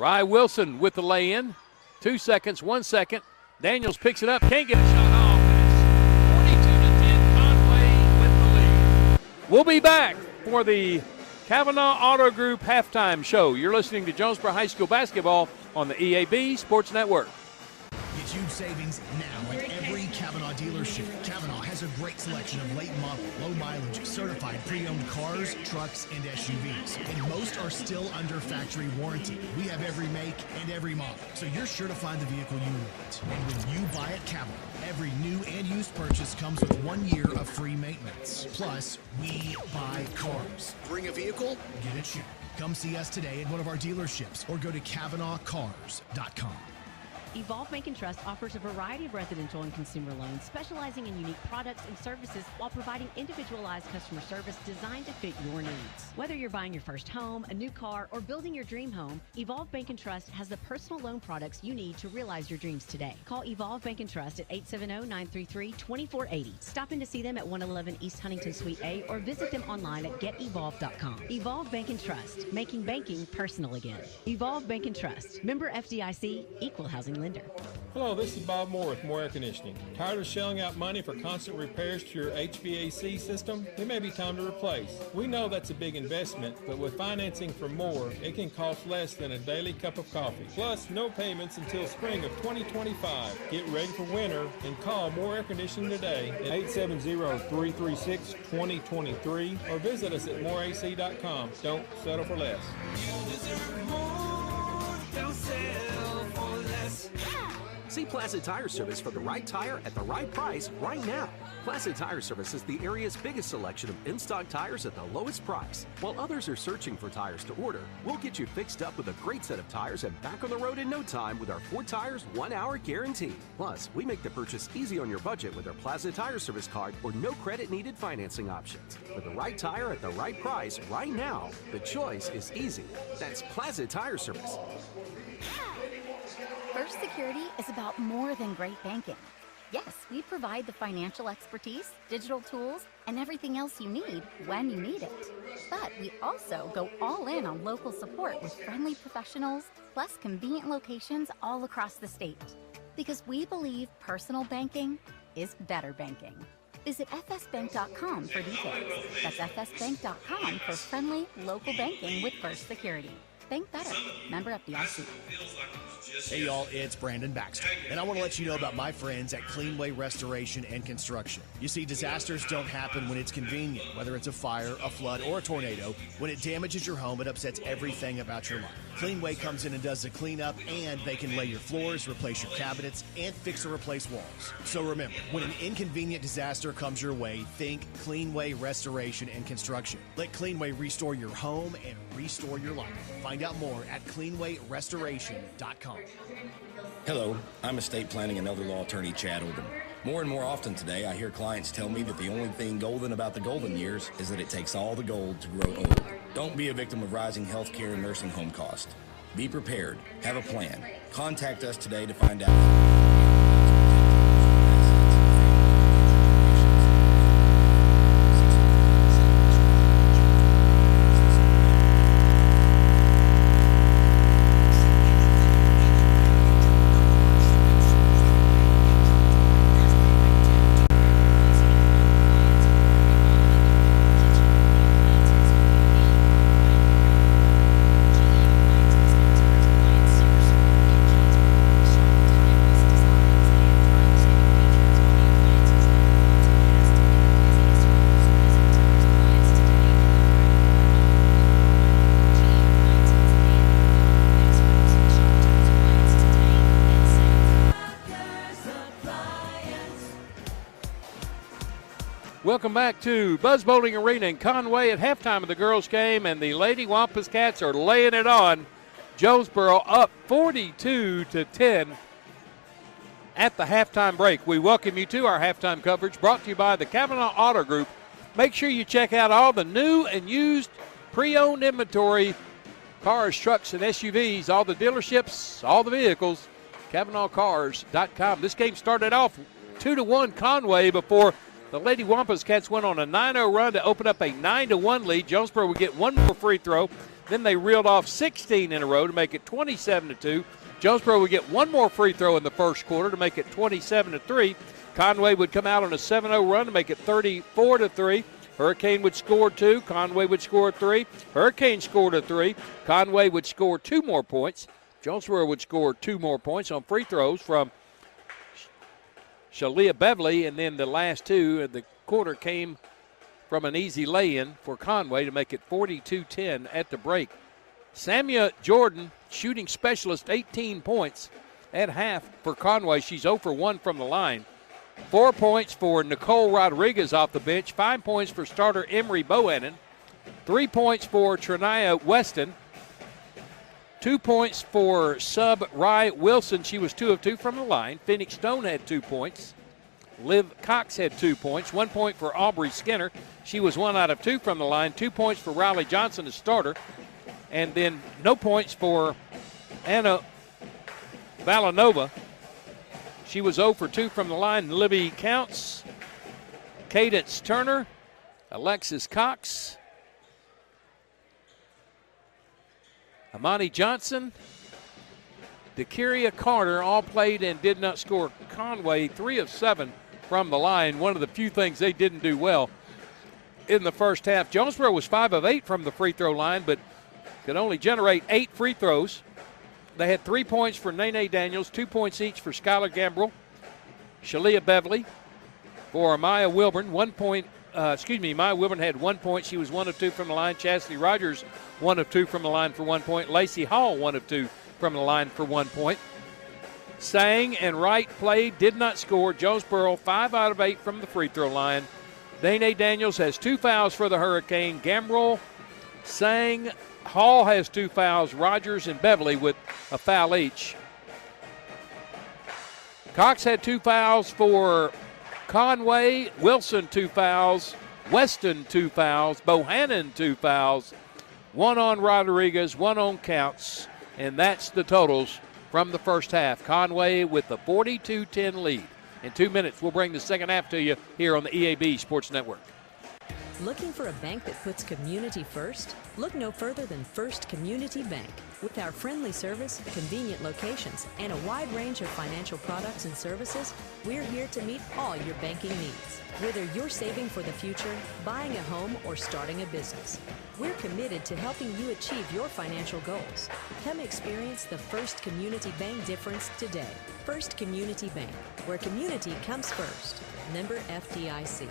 Rye Wilson with the lay-in. 2 seconds, 1 second. Daniels picks it up, can't get a shot off. And it's 42-10, Conway with the lead. We'll be back for the Kavanaugh Auto Group halftime show. You're listening to Jonesboro High School basketball on the EAB Sports Network. Get huge savings now at every Kavanaugh dealership. Kavanaugh has a great selection of late model, low mileage, certified pre-owned cars, trucks, and SUVs. And most are still under factory warranty. We have every make and every model, so you're sure to find the vehicle you want. And when you buy at Kavanaugh, every new and used purchase comes with 1 year of free maintenance. Plus, we buy cars. Bring a vehicle, get it cheap. Come see us today at one of our dealerships or go to KavanaughCars.com. Evolve Bank & Trust offers a variety of residential and consumer loans, specializing in unique products and services while providing individualized customer service designed to fit your needs. Whether you're buying your first home, a new car, or building your dream home, Evolve Bank & Trust has the personal loan products you need to realize your dreams today. Call Evolve Bank & Trust at 870-933-2480. Stop in to see them at 111 East Huntington Suite A or visit them online at getevolve.com. Evolve Bank & Trust, making banking personal again. Evolve Bank & Trust, member FDIC, equal housing lender. Hello, this is Bob Moore with Moore Air Conditioning. Tired of shelling out money for constant repairs to your HVAC system? It may be time to replace. We know that's a big investment, but with financing from Moore, it can cost less than a daily cup of coffee. Plus, no payments until spring of 2025. Get ready for winter and call Moore Air Conditioning today at 870-336-2023 or visit us at moreac.com. Don't settle for less. You deserve more. Don't settle for less. See Placid Tire Service for the right tire at the right price right now. Placid Tire Service is the area's biggest selection of in-stock tires at the lowest price. While others are searching for tires to order, we'll get you fixed up with a great set of tires and back on the road in no time with our 4 tires, 1 hour guarantee. Plus, we make the purchase easy on your budget with our Placid Tire Service card or no credit needed financing options. For the right tire at the right price right now, the choice is easy. That's Placid Tire Service. First Security is about more than great banking. Yes, we provide the financial expertise, digital tools, and everything else you need when you need it. But we also go all in on local support with friendly professionals, plus convenient locations all across the state. Because we believe personal banking is better banking. Visit fsbank.com for details. That's fsbank.com for friendly, local banking with First Security. Bank better. Member FDIC. Hey y'all, it's Brandon Baxter, and I want to let you know about my friends at Cleanway Restoration and Construction. You see, disasters don't happen when it's convenient, whether it's a fire, a flood, or a tornado. When it damages your home, it upsets everything about your life. Cleanway comes in and does the cleanup, and they can lay your floors, replace your cabinets, and fix or replace walls. So remember, when an inconvenient disaster comes your way, think Cleanway Restoration and Construction. Let Cleanway restore your home and restore your life. Find out more at cleanwayrestoration.com. Hello, I'm estate planning and elder law attorney Chad Oldham. More and more often today, I hear clients tell me that the only thing golden about the golden years is that it takes all the gold to grow old. Don't be a victim of rising healthcare and nursing home costs. Be prepared. Have a plan. Contact us today to find out. Welcome back to Buzz Bowling Arena in Conway at halftime of the girls' game, and the Lady Wampus Cats are laying it on. Jonesboro up 42-10 at the halftime break. We welcome you to our halftime coverage brought to you by the Kavanaugh Auto Group. Make sure you check out all the new and used pre-owned inventory, cars, trucks, and SUVs, all the dealerships, all the vehicles, KavanaughCars.com. This game started off 2-1 Conway before the Lady Wampus Cats went on a 9-0 run to open up a 9-1 lead. Jonesboro would get one more free throw. Then they reeled off 16 in a row to make it 27-2. Jonesboro would get one more free throw in the first quarter to make it 27-3. Conway would come out on a 7-0 run to make it 34-3. Hurricane would score 2. Conway would score 3. Hurricane scored a 3. Conway would score 2 more points. Jonesboro would score 2 more points on free throws from Shalia Beverly, and then the last 2 of the quarter came from an easy lay-in for Conway to make it 42-10 at the break. Samia Jordan, shooting specialist, 18 points at half for Conway. She's 0 for 1 from the line. 4 points for Nicole Rodriguez off the bench. 5 points for starter Emery Bohannon. 3 points for Trinaya Weston. 2 points for sub Rye Wilson. She was 2 of 2 from the line. Phoenix Stone had 2 points. Liv Cox had 2 points. 1 point for Aubrey Skinner. She was 1 out of 2 from the line. 2 points for Riley Johnson, the starter. And then no points for Anna Valanova. She was 0 for 2 from the line. Libby Counts, Cadence Turner, Alexis Cox, Amani Johnson, DeKiria Carter all played and did not score. Conway 3 of 7 from the line. One of the few things they didn't do well in the first half. Jonesboro was 5 of 8 from the free throw line, but could only generate 8 free throws. They had 3 points for Nene Daniels, 2 points each for Skylar Gambrell, Shalia Beverly, for Maya Wilburn. Maya Wilburn had 1 point. She was 1 of 2 from the line. Chastity Rogers, 1 of 2 from the line for 1 point. Lacey Hall, 1 of 2 from the line for 1 point. Sang and Wright played, did not score. Jonesboro 5 out of 8 from the free throw line. Nene Daniels has 2 fouls for the Hurricane. Gambrell, Sang, Hall has 2 fouls. Rogers and Beverly with a foul each. Cox had 2 fouls for Conway. Wilson 2 fouls. Weston 2 fouls. Bohannon 2 fouls. 1 on Rodriguez, 1 on Counts. And that's the totals from the first half. Conway with the 42-10 lead. In 2 minutes, we'll bring the second half to you here on the EAB Sports Network. Looking for a bank that puts community first? Look no further than First Community Bank. With our friendly service, convenient locations, and a wide range of financial products and services, we're here to meet all your banking needs. Whether you're saving for the future, buying a home, or starting a business, we're committed to helping you achieve your financial goals. Come experience the First Community Bank difference today. First Community Bank, where community comes first. Member FDIC.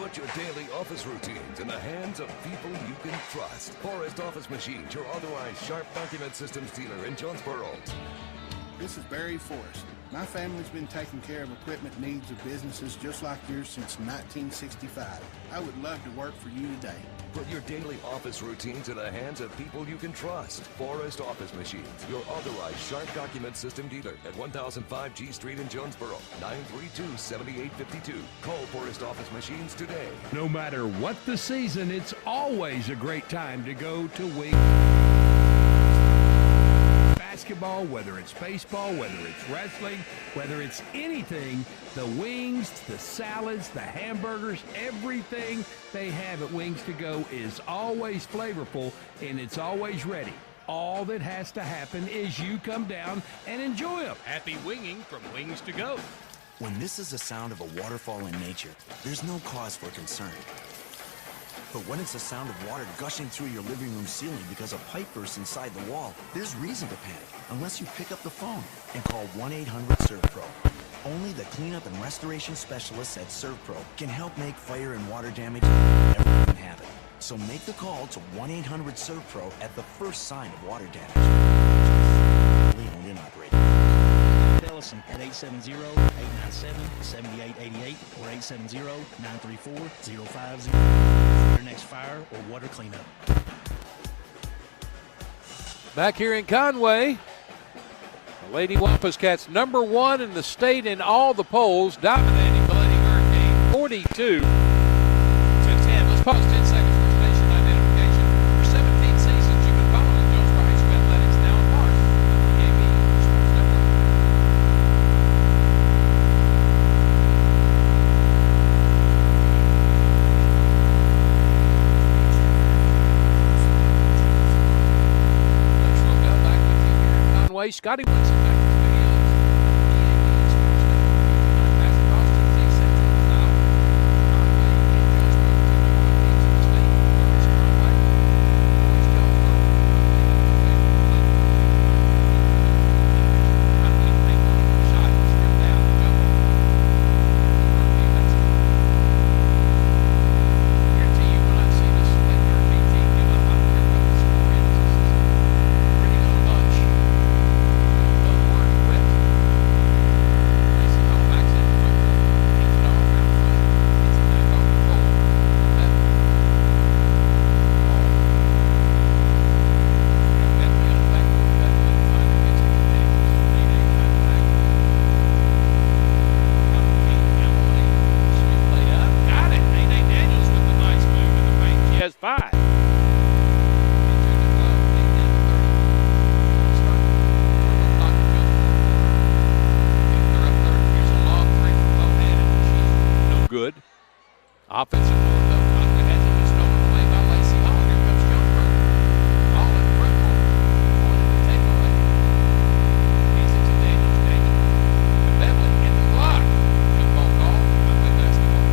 Put your daily office routines in the hands of people you can trust. Forrest Office Machines, your authorized Sharp document systems dealer in Jonesboro. This is Barry Forrest. My family's been taking care of equipment needs of businesses just like yours since 1965. I would love to work for you today. Put your daily office routines in the hands of people you can trust. Forrest Office Machines, your authorized Sharp document system dealer at 1005 G Street in Jonesboro, 932-7852. Call Forrest Office Machines today. No matter what the season, it's always a great time to go to Wings. Basketball, whether it's baseball, whether it's wrestling, whether it's anything, the wings, the salads, the hamburgers, everything they have at Wings to Go is always flavorful and it's always ready. All that has to happen is you come down and enjoy them. Happy winging from Wings to Go. When this is the sound of a waterfall in nature, there's no cause for concern. But when it's the sound of water gushing through your living room ceiling because a pipe bursts inside the wall, there's reason to panic unless you pick up the phone and call 1-800-SERVPRO. Only the cleanup and restoration specialists at SERVPRO can help make fire and water damage never even happen. So make the call to 1-800-SERVPRO at the first sign of water damage. Owned and operated. Ellison at 870-897-7888 or 870-934-050. Your next fire or water cleanup. Back here in Conway, the Lady Wampus Cats #1 in the state in all the polls, dominating the Lady Hurricane 42 to 10. Let's pause 10 seconds for station identification. For 17 seasons, you've been following Jonesboro High School Athletics, now a part of the EAB Sports Network. Conway. Scotty Wilson back to the field. Pass across to the center. Now, Conway and Jonesboro, two number one teams in the state. First Conway. Boys Jonesboro. Conway make one shot. Stripped down. Jump on. Guarantee you will not see this Turkey team give up. I don't care what the score is. This is a pretty good bunch. Don't know the word quit. Mason Hall backs in the front court. Hands it off out front. Gets it back on the roll. Beverly. Ball. Got Beverly on the backcourt. Beverly finally gets it to Daniels. 8-8 time back. Out to Kate. Emily. Sweet layup. Got it. 8-8 Daniels with the nice move in the paint. She has 5. Into the glove. 8 down to 30. Start. Turbo clock to Jonesboro corner. They're up 30. Here's a long three from Bohannon. She's no good. Offensive board though. Conway has it. It's stolen away by Lacey Hall. Here comes Jonesboro. Hall in the front court. Corner to takeaway. Hands it to Daniels. Daniels to Beverly. Into the block. Good ball call. Conway basketball.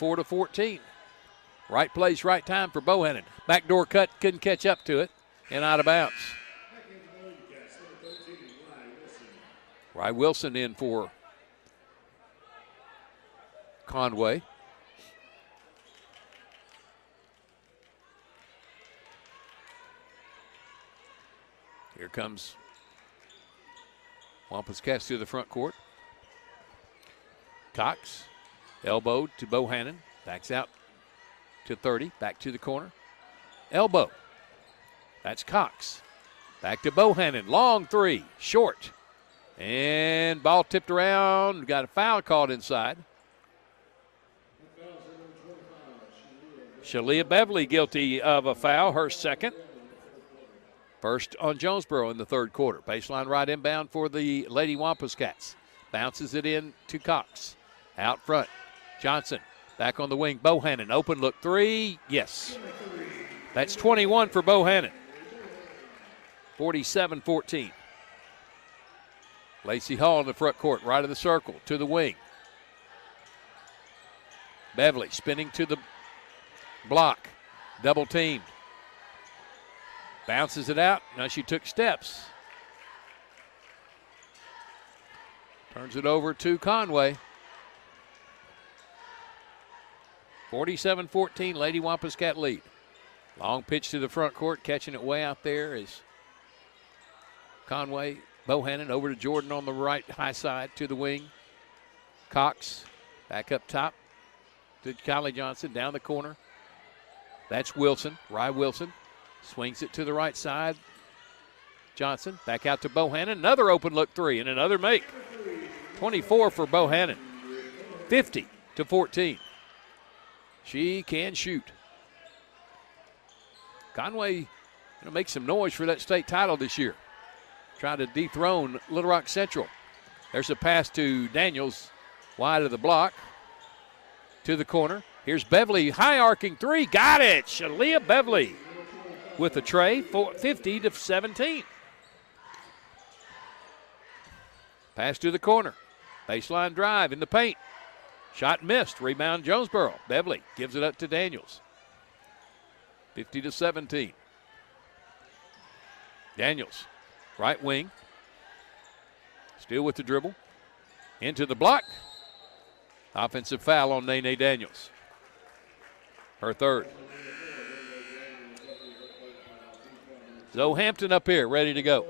44-14. Right place, right time for Bohannon. Backdoor cut, couldn't catch up to it, and out of bounds. Rye Wilson in for Conway. Here comes Wampus Cats through the front court. Cox, elbowed to Bohannon, backs out to 30, back to the corner. Elbow, that's Cox. Back to Bohannon, long three, short. And ball tipped around, got a foul called inside. Shalia Beverly guilty of a foul, her second. First on Jonesboro in the third quarter. Baseline right inbound for the Lady Wampus Cats. Bounces it in to Cox. Out front, Johnson back on the wing. Bohannon, open look three, yes. That's 21 for Bohannon. 47-14. Lacey Hall in the front court, right of the circle, to the wing. Beverly spinning to the block, double teamed. Bounces it out, now she took steps. Turns it over to Conway. 47-14, Lady Wampus Cat lead. Long pitch to the front court, catching it way out there is Conway. Bohannon over to Jordan on the right high side to the wing. Cox back up top to Kylie Johnson down the corner. That's Wilson, Rye Wilson. Swings it to the right side. Johnson back out to Bohannon. Another open look three and another make. 24 for Bohannon. 50-14. She can shoot. Conway going to make some noise for that state title this year. Trying to dethrone Little Rock Central. There's a pass to Daniels, wide of the block, to the corner. Here's Beverly, high arcing three, got it. Shalia Beverly with a tray, 50-17. Pass to the corner. Baseline drive in the paint. Shot missed. Rebound Jonesboro. Beverly gives it up to Daniels. 50-17. Daniels, right wing. Still with the dribble. Into the block. Offensive foul on Nene Daniels. Her third. Zoe Hampton up here, ready to go.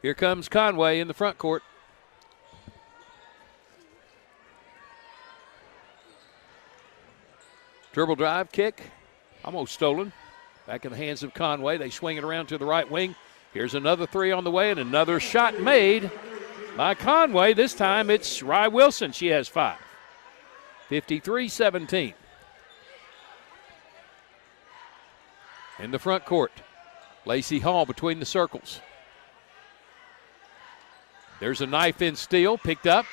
Here comes Conway in the front court. Dribble drive, kick, almost stolen. Back in the hands of Conway. They swing it around to the right wing. Here's another three on the way and another shot made by Conway. This time it's Rye Wilson. She has 5. 53-17. In the front court, Lacey Hall between the circles. There's a knife in steal, picked up,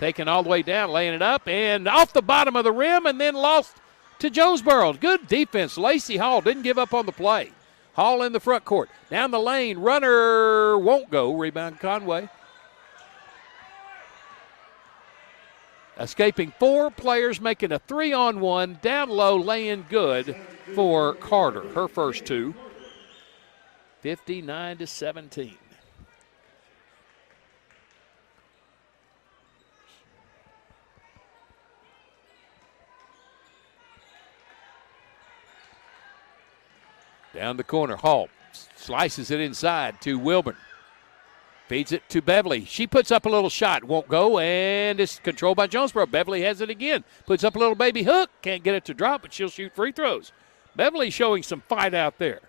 taken all the way down, laying it up, and off the bottom of the rim, and then lost to Jonesboro. Good defense. Lacey Hall didn't give up on the play. Hall in the front court. Down the lane, runner won't go. Rebound Conway. Escaping 4 players, making a 3-on-1, down low, laying good for Carter. Her first 2. 59-17. Down the corner, Hall slices it inside to Wilburn. Feeds it to Beverly. She puts up a little shot, won't go, and it's controlled by Jonesboro. Beverly has it again. Puts up a little baby hook, can't get it to drop, but she'll shoot free throws. Beverly showing some fight out there.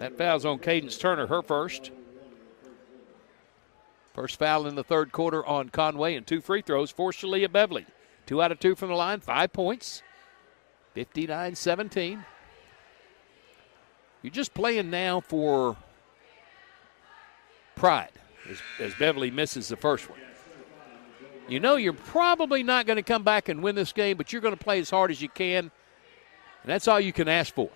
That foul's on Cadence Turner, her first. First foul in the third quarter on Conway, and 2 free throws for Shalia Beverly. 2 out of 2 from the line, 5 points. 59-17. You're just playing now for pride as Beverly misses the first one. You know you're probably not going to come back and win this game, but you're going to play as hard as you can, and that's all you can ask for.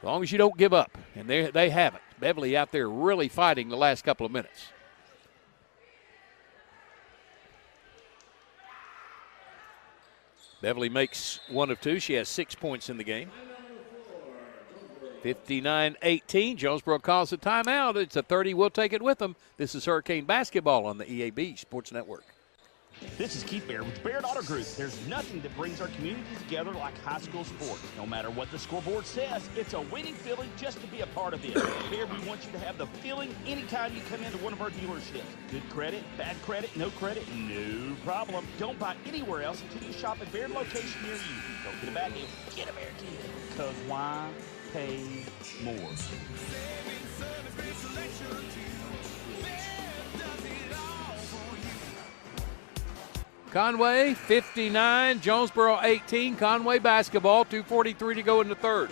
As long as you don't give up, and they haven't. Beverly out there really fighting the last couple of minutes. Beverly makes 1 of 2. She has 6 points in the game. 59-18. Jonesboro calls a timeout. It's a 30. We'll take it with them. This is Hurricane Basketball on the EAB Sports Network. This is Keith Baird with Baird Auto Group. There's nothing that brings our community together like high school sports. No matter what the scoreboard says, it's a winning feeling just to be a part of it. At Baird, we want you to have the feeling anytime you come into one of our dealerships. Good credit, bad credit, no problem. Don't buy anywhere else until you shop at Baird location near you. Don't get a bad deal, get a Baird deal. Because why pay more? Conway 59, Jonesboro 18. Conway basketball, 2:43 to go in the third.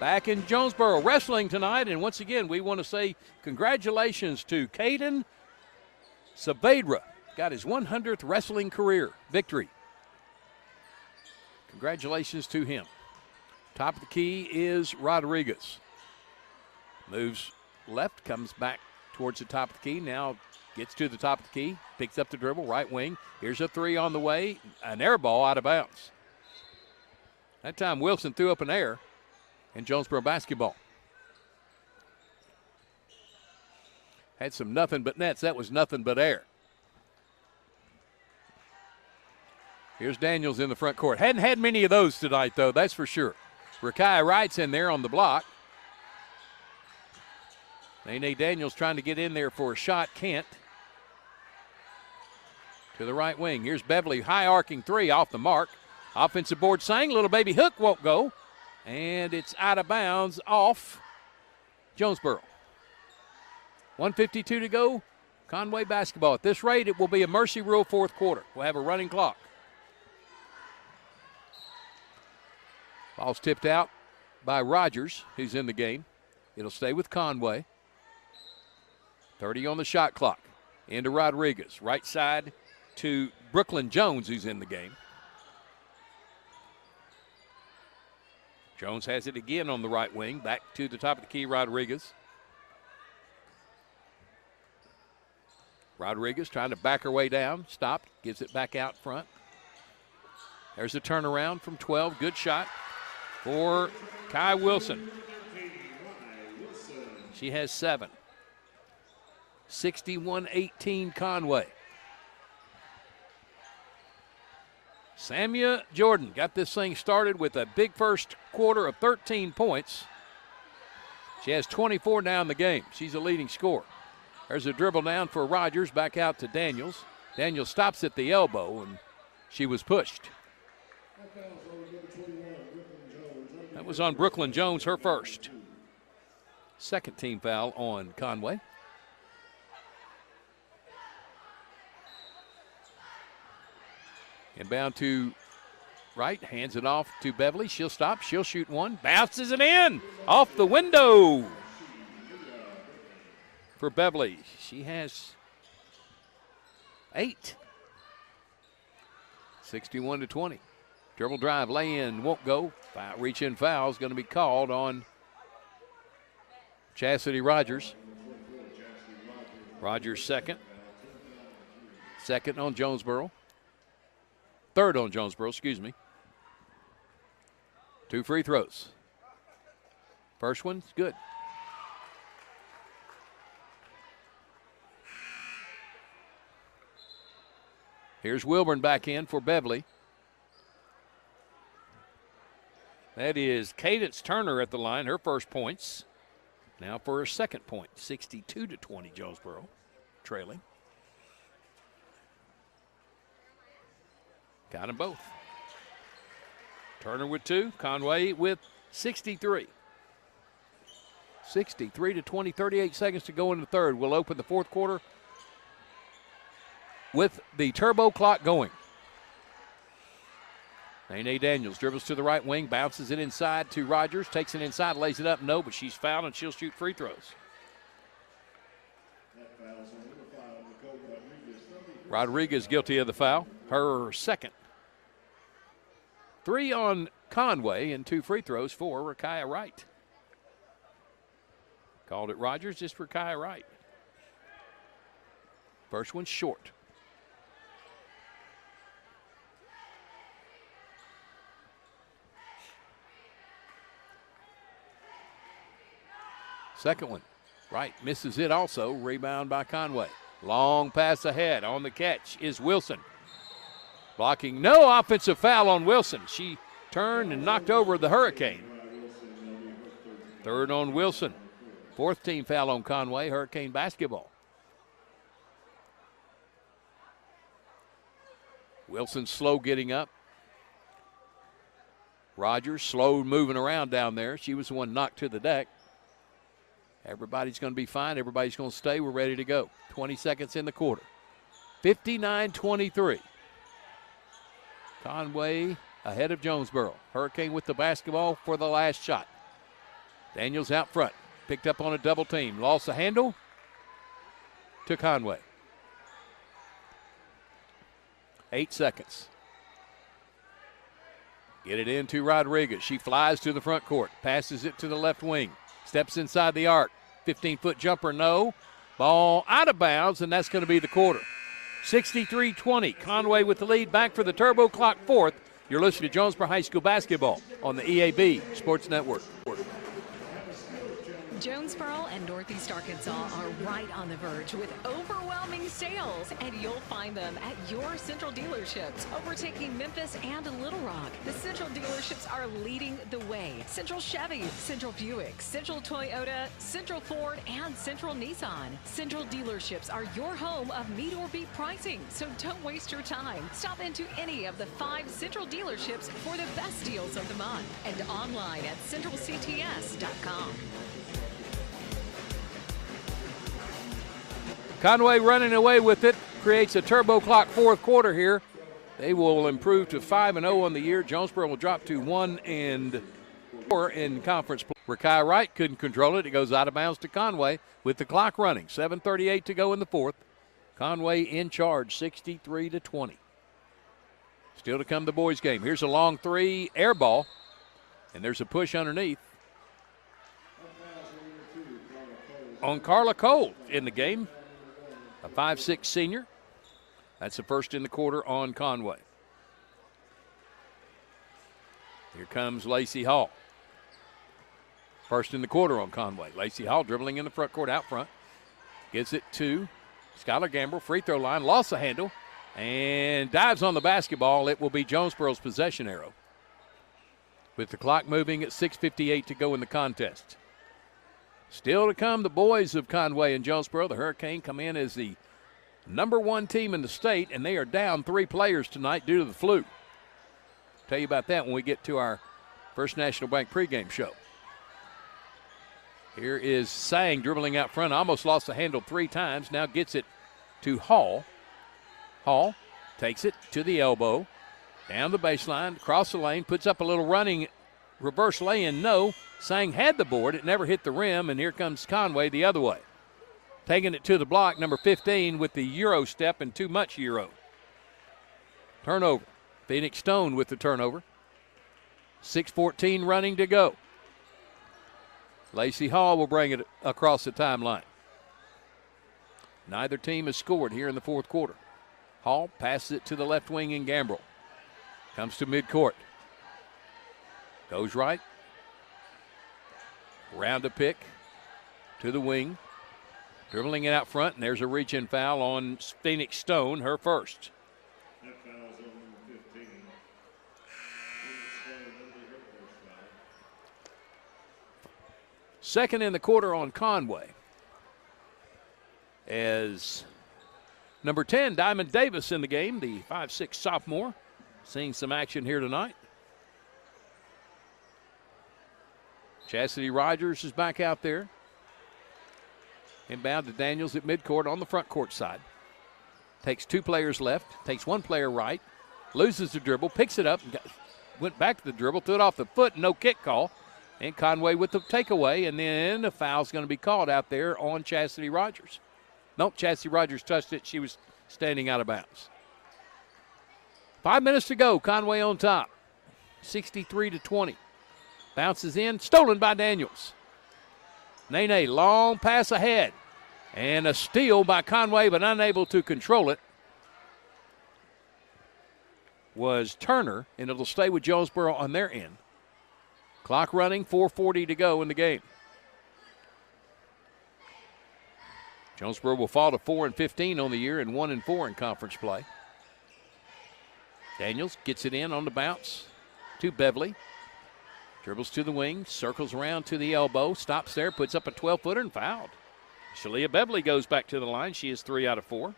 Back in Jonesboro, wrestling tonight, and once again, we want to say congratulations to Caden Saavedra. Got his 100th wrestling career victory. Congratulations to him. Top of the key is Rodriguez. Moves left, comes back towards the top of the key. Now gets to the top of the key, picks up the dribble, right wing. Here's a 3 on the way, an air ball out of bounds. That time Wilson threw up an air in Jonesboro basketball. Had some nothing but nets. That was nothing but air. Here's Daniels in the front court. Hadn't had many of those tonight, though, that's for sure. Rakiah Wright's in there on the block. Nene Daniels trying to get in there for a shot, can't. To the right wing. Here's Beverly, high arcing 3 off the mark. Offensive board sang, little baby hook won't go. And it's out of bounds off Jonesboro. 1:52 to go. Conway basketball. At this rate, it will be a mercy rule fourth quarter. We'll have a running clock. Ball's tipped out by Rogers, who's in the game. It'll stay with Conway. 30 on the shot clock. Into Rodriguez. Right side to Brooklyn Jones, who's in the game. Jones has it again on the right wing. Back to the top of the key, Rodriguez. Rodriguez trying to back her way down. Stopped. Gives it back out front. There's a turnaround from 12. Good shot for Kai Wilson. She has 7. 61-18 Conway. Samia Jordan got this thing started with a big first quarter of 13 points. She has 24 now in the game. She's a leading scorer. There's a dribble down for Rogers, back out to Daniels. Daniels stops at the elbow, and she was pushed. That was on Brooklyn Jones, her first. Second team foul on Conway. Inbound to right, hands it off to Beverly. She'll stop, she'll shoot one, bounces it in, off the window for Beverly. She has 8. 61-20. Dribble drive, lay in, won't go. Reach in foul is going to be called on Chastity Rogers. Rogers second. Second on Jonesboro. Third on Jonesboro, excuse me. 2 free throws. First one's good. Here's Wilburn back in for Beverly. That is Cadence Turner at the line, her first points. Now for her second point, 62-20 Jonesboro, trailing. Got them both. Turner with 2, Conway with 63. 63-20, 38 seconds to go in the third. We'll open the fourth quarter with the turbo clock going. Nene Daniels dribbles to the right wing, bounces it inside to Rogers, takes it inside, lays it up, no, but she's fouled and she'll shoot free throws. Rodriguez guilty of the foul, her second. 3 on Conway and 2 free throws for Rakaya Wright. Called it Rogers just for Rakaya Wright. First one's short. Second one, right, misses it also. Rebound by Conway. Long pass ahead. On the catch is Wilson. Blocking, no offensive foul on Wilson. She turned and knocked over the Hurricane. Third on Wilson. Fourth team foul on Conway, Hurricane basketball. Wilson slow getting up. Rogers slow moving around down there. She was the one knocked to the deck. Everybody's going to be fine. Everybody's going to stay. We're ready to go. 20 seconds in the quarter. 59-23. Conway ahead of Jonesboro. Hurricane with the basketball for the last shot. Daniels out front. Picked up on a double team. Lost the handle to Conway. 8 seconds. Get it into Rodriguez. She flies to the front court. Passes it to the left wing. Steps inside the arc. 15-foot jumper, no. Ball out of bounds, and that's going to be the quarter. 63-20. Conway with the lead. Back for the turbo clock fourth. You're listening to Jonesboro High School basketball on the EAB Sports Network. Jonesboro and Northeast Arkansas are right on the verge with overwhelming sales, and you'll find them at your Central dealerships, overtaking Memphis and Little Rock. The Central dealerships are leading the way. Central Chevy, Central Buick, Central Toyota, Central Ford, and Central Nissan. Central dealerships are your home of meet or beat pricing, so don't waste your time. Stop into any of the 5 Central dealerships for the best deals of the month and online at centralcts.com. Conway running away with it, creates a turbo clock fourth quarter here. They will improve to 5-0 on the year. Jonesboro will drop to 1-4 in conference play. Rakai Wright couldn't control it. It goes out of bounds to Conway with the clock running. 7:38 to go in the fourth. Conway in charge, 63-20. Still to come the boys' game. Here's a long three, air ball, and there's a push underneath on Carla Cole in the game, a 5'6" senior. That's the first in the quarter on Conway. Here comes Lacey Hall. First in the quarter on Conway. Lacey Hall dribbling in the front court out front. Gets it to Skylar Gamble, free throw line, lost the handle, and dives on the basketball. It will be Jonesboro's possession arrow. With the clock moving at 6:58 to go in the contest. Still to come, the boys of Conway and Jonesboro. The Hurricane come in as the #1 team in the state, and they are down 3 players tonight due to the flu. Tell you about that when we get to our First National Bank pregame show. Here is Sang dribbling out front. Almost lost the handle 3 times. Now gets it to Hall. Hall takes it to the elbow. Down the baseline, across the lane, puts up a little running reverse lay-in. No, Sang had the board. It never hit the rim, and here comes Conway the other way. Taking it to the block, number 15 with the Euro step and too much Euro. Turnover. Phoenix Stone with the turnover. 6:14 running to go. Lacey Hall will bring it across the timeline. Neither team has scored here in the fourth quarter. Hall passes it to the left wing in Gambrel. Comes to midcourt. Goes right. Round a pick to the wing. Dribbling it out front, and there's a reach-in foul on Phoenix Stone, her first. Second in the quarter on Conway. As number 10, Diamond Davis in the game, the 5'6" sophomore, seeing some action here tonight. Chastity Rogers is back out there. Inbound to Daniels at midcourt on the front court side. Takes 2 players left, takes 1 player right, loses the dribble, picks it up, and went back to the dribble, threw it off the foot, no kick call. And Conway with the takeaway, and then a foul's going to be called out there on Chastity Rogers. Nope, Chastity Rogers touched it. She was standing out of bounds. 5 minutes to go. Conway on top. 63-20. Bounces in, stolen by Daniels. Nene, long pass ahead. And a steal by Conway, but unable to control it, was Turner, and it'll stay with Jonesboro on their end. Clock running, 4:40 to go in the game. Jonesboro will fall to 4-15 on the year and 1-4 in conference play. Daniels gets it in on the bounce to Beverly. Dribbles to the wing, circles around to the elbow, stops there, puts up a 12-footer and fouled. Shalia Beverly goes back to the line. She is 3 out of 4.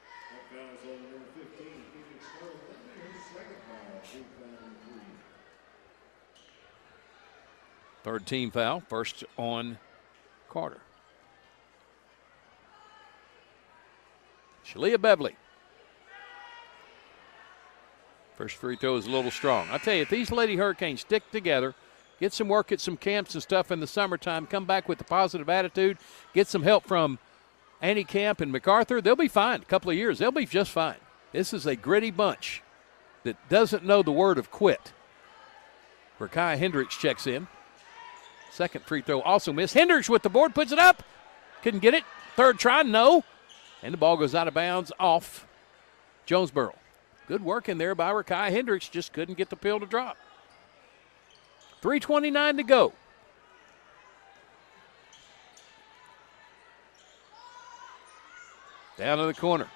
Third team foul, first on Carter. Shalia Beverly. First free throw is a little strong. I tell you, if these Lady Hurricanes stick together, get some work at some camps and stuff in the summertime, come back with a positive attitude, get some help from Annie Camp and MacArthur, they'll be fine. A couple of years, they'll be just fine. This is a gritty bunch that doesn't know the word of quit. Rakai Hendricks checks in. Second free throw also missed. Hendricks with the board, puts it up. Couldn't get it. Third try, no. And the ball goes out of bounds off Jonesboro. Good work in there by Rakai Hendricks, just couldn't get the pill to drop. 3:29 to go. Down in the corner.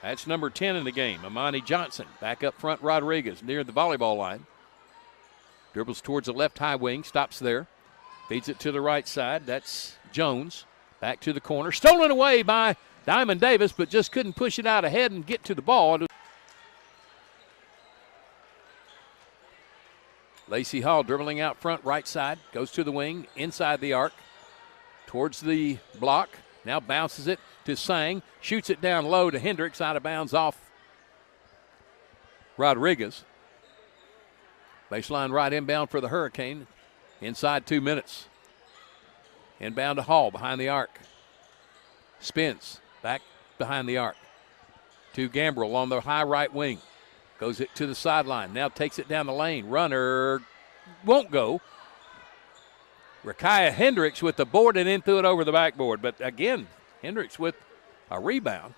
That's number 10 in the game, Amani Johnson. Back up front, Rodriguez near the volleyball line. Dribbles towards the left high wing, stops there. Feeds it to the right side. That's Jones. Back to the corner. Stolen away by Diamond Davis, but just couldn't push it out ahead and get to the ball. Lacey Hall dribbling out front, right side. Goes to the wing, inside the arc. Towards the block. Now bounces it to Sang. Shoots it down low to Hendricks. Out of bounds off Rodriguez. Baseline right inbound for the Hurricane. Inside 2 minutes. Inbound to Hall behind the arc. Spins back behind the arc. To Gambrell on the high right wing. Goes it to the sideline. Now takes it down the lane. Runner won't go. Rakiah Hendricks with the board and in threw it over the backboard. But again, Hendricks with a rebound.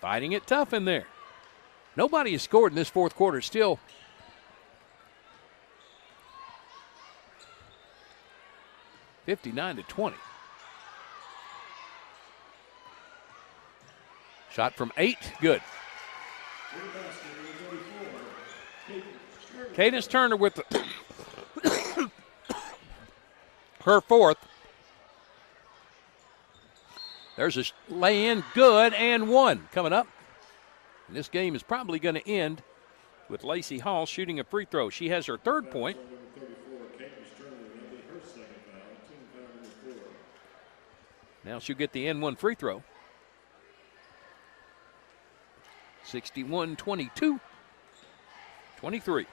Fighting it tough in there. Nobody has scored in this fourth quarter. Still 59-20. Shot from 8, good. Cadence Turner with her fourth. There's a lay-in, good, and one coming up. And this game is probably going to end with Lacey Hall shooting a free throw. She has her third point. Now she'll get the N1 free throw. 61-22. 23.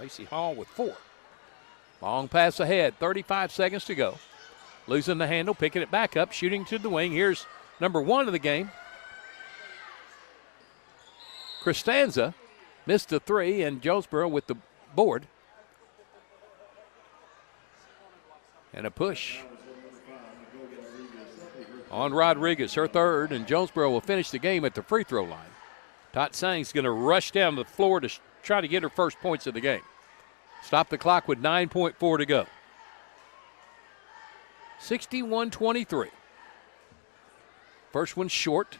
Lacey Hall with 4. Long pass ahead, 35 seconds to go. Losing the handle, picking it back up, shooting to the wing. Here's number 1 of the game. Cristanza missed the 3, and Jonesboro with the board. And a push on Rodriguez, her third, and Jonesboro will finish the game at the free throw line. Tot Sang's going to rush down the floor to try to get her first points of the game. Stop the clock with 9.4 to go. 61-23. First one short.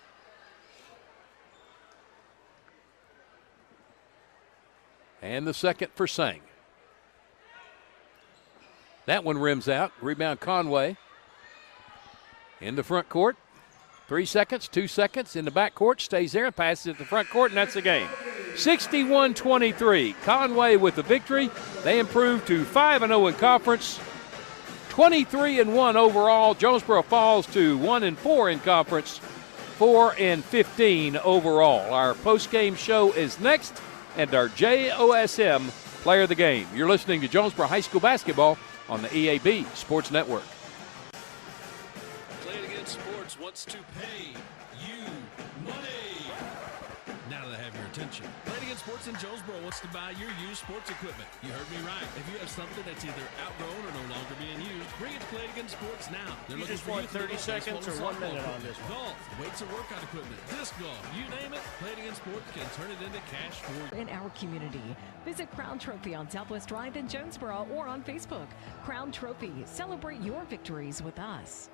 And the second for Sang. That one rims out. Rebound Conway. In the front court. 3 seconds, 2 seconds. In the back court. Stays there and passes it to the front court, and that's the game. 61-23. Conway with the victory. They improve to 5-0 in conference. 23-1 overall. Jonesboro falls to 1-4 in conference. 4-15 overall. Our post-game show is next, and our JOSM player of the game. You're listening to Jonesboro High School basketball on the EAB Sports Network. Playing Against Sports wants to pay you money. Now that I have your attention. Playing Against Sports in Jonesboro wants to buy your used sports equipment. You heard me right. If you have something that's either outgrown or no longer being used, bring it to Playing Against Sports now. They're You looking just for want you 30 seconds or 1 minute on this one? Golf, weights and workout equipment, disc golf, you name it, Playing Against Sports can turn it into cash for you. In our community, visit Crown Trophy on Southwest Drive in Jonesboro or on Facebook. Crown Trophy, celebrate your victories with us.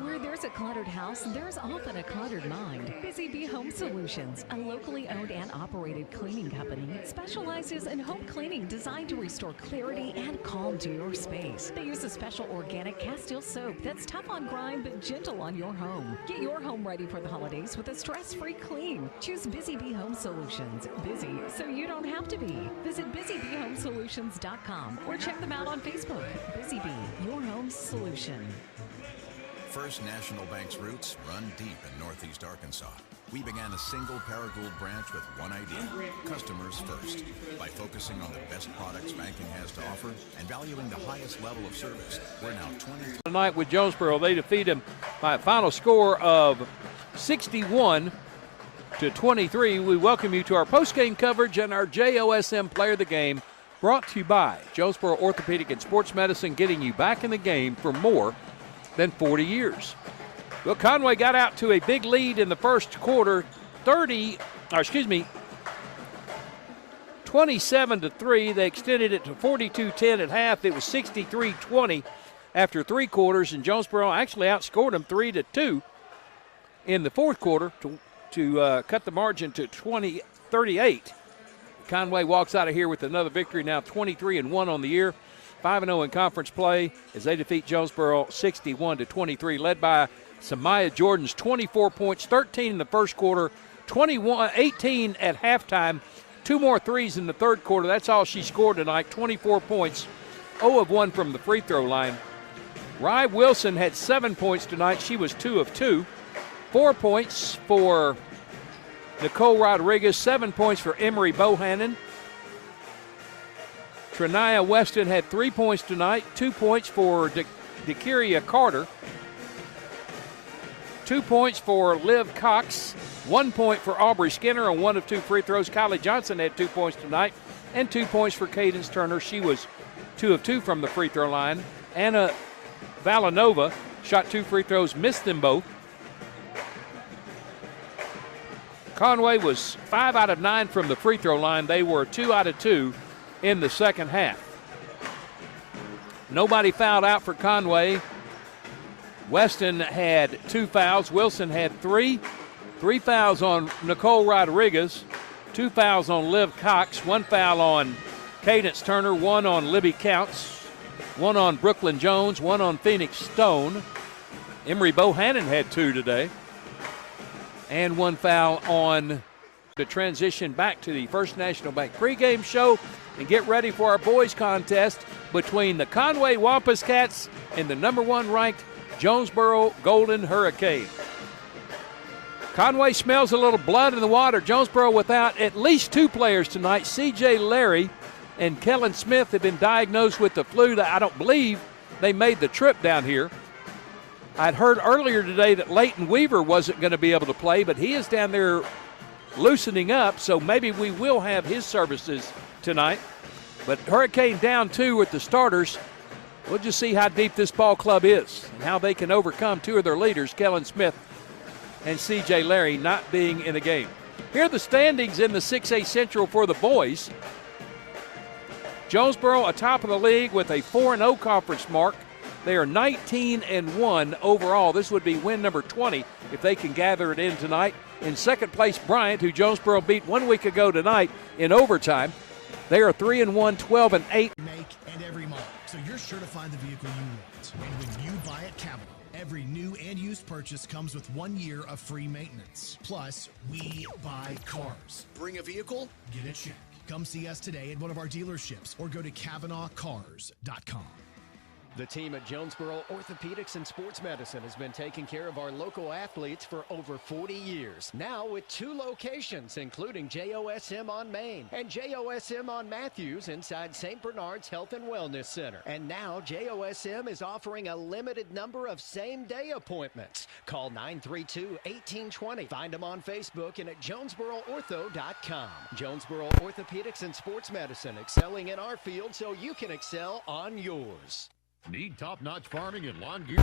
Where there's a cluttered house, there's often a cluttered mind. Busy Bee Home Solutions, a locally owned and operated cleaning company, specializes in home cleaning designed to restore clarity and calm to your space. They use a special organic Castile soap that's tough on grime but gentle on your home. Get your home ready for the holidays with a stress-free clean. Choose Busy Bee Home Solutions. Busy so you don't have to be. Visit busybeehomesolutions.com or check them out on Facebook. Busy Bee, your home solution. First National Bank's roots run deep in Northeast Arkansas. We began a single Paragould branch with one idea: customers first. By focusing on the best products banking has to offer and valuing the highest level of service, we're now 20. Tonight with Jonesboro, they defeat them by a final score of 61-23. We welcome you to our post-game coverage and our JOSM Player of the Game, brought to you by Jonesboro Orthopedic and Sports Medicine, getting you back in the game for more than 40 years. Well, Conway got out to a big lead in the first quarter, 27-3. They extended it to 42-10 at half. It was 63-20 after 3 quarters, and Jonesboro actually outscored them 3-2 in the fourth quarter to cut the margin to 38. Conway walks out of here with another victory, now 23-1 on the year. 5-0 in conference play as they defeat Jonesboro 61-23, led by Samaya Jordan's 24 points, 13 in the first quarter, 18 at halftime, 2 more threes in the third quarter. That's all she scored tonight, 24 points, 0 of 1 from the free throw line. Rye Wilson had 7 points tonight. She was 2 of 2. 4 points for Nicole Rodriguez, 7 points for Emery Bohannon. Trinaya Weston had 3 points tonight, 2 points for DeKiria Carter, 2 points for Liv Cox, 1 point for Aubrey Skinner on 1 of 2 free throws. Kylie Johnson had 2 points tonight, and 2 points for Cadence Turner. She was 2 of 2 from the free throw line. Anna Valanova shot 2 free throws, missed them both. Conway was 5 out of 9 from the free throw line. They were 2 out of 2 in the second half. Nobody fouled out for Conway. Weston had 2 fouls. Wilson had 3. 3 fouls on Nicole Rodriguez. 2 fouls on Liv Cox. 1 foul on Cadence Turner. 1 on Libby Counts. 1 on Brooklyn Jones. 1 on Phoenix Stone. Emery Bohannon had 2 today. And 1 foul on the transition back to the First National Bank pregame show and get ready for our boys contest between the Conway Wampus Cats and the #1 ranked Jonesboro Golden Hurricane. Conway smells a little blood in the water. Jonesboro without at least 2 players tonight. C.J. Larry and Kellen Smith have been diagnosed with the flu. I don't believe they made the trip down here. I'd heard earlier today that Leighton Weaver wasn't going to be able to play, but he is down there loosening up, so maybe we will have his services tonight. But Hurricane down 2 with the starters. We'll just see how deep this ball club is and how they can overcome 2 of their leaders, Kellen Smith and C.J. Larry, not being in the game. Here are the standings in the 6A Central for the boys. Jonesboro atop of the league with a 4-0 conference mark. They are 19-1 overall. This would be win number 20 if they can gather it in tonight. In second place, Bryant, who Jonesboro beat 1 week ago tonight in overtime. They are 3-1, 12-8. Make and every model, so you're sure to find the vehicle you want. And when you buy at Capital, every new and used purchase comes with 1 year of free maintenance. Plus, we buy cars. Bring a vehicle, get a check. Come see us today at one of our dealerships or go to CavanaughCars.com. The team at Jonesboro Orthopedics and Sports Medicine has been taking care of our local athletes for over 40 years. Now with 2 locations, including JOSM on Main and JOSM on Matthews inside St. Bernard's Health and Wellness Center. And now JOSM is offering a limited number of same-day appointments. Call 932-1820. Find them on Facebook and at JonesboroOrtho.com. Jonesboro Orthopedics and Sports Medicine, excelling in our field so you can excel on yours. Need top-notch farming and lawn gear?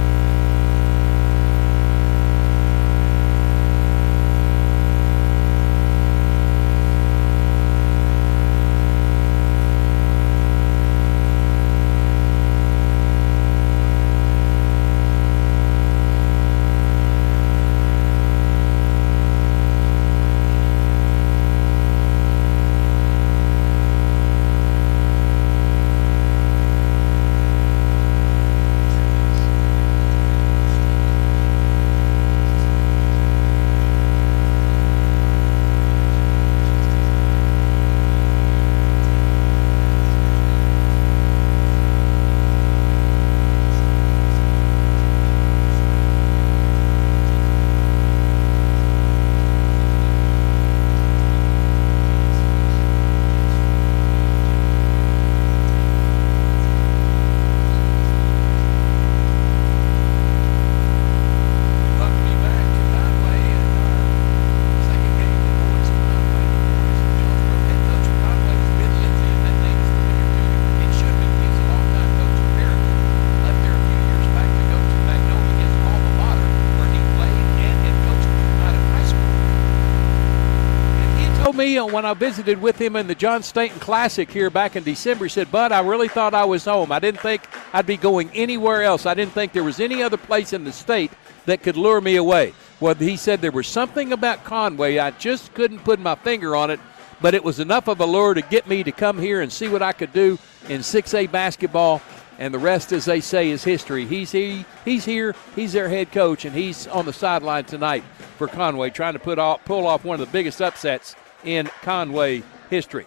Me when I visited with him in the John Stanton Classic here back in December. He said, Bud, I really thought I was home. I didn't think I'd be going anywhere else. I didn't think there was any other place in the state that could lure me away. Well, he said there was something about Conway. I just couldn't put my finger on it, but it was enough of a lure to get me to come here and see what I could do in 6A basketball. And the rest, as they say, is history. He's here, he's their head coach, and he's on the sideline tonight for Conway, trying to pull off one of the biggest upsets in Conway history.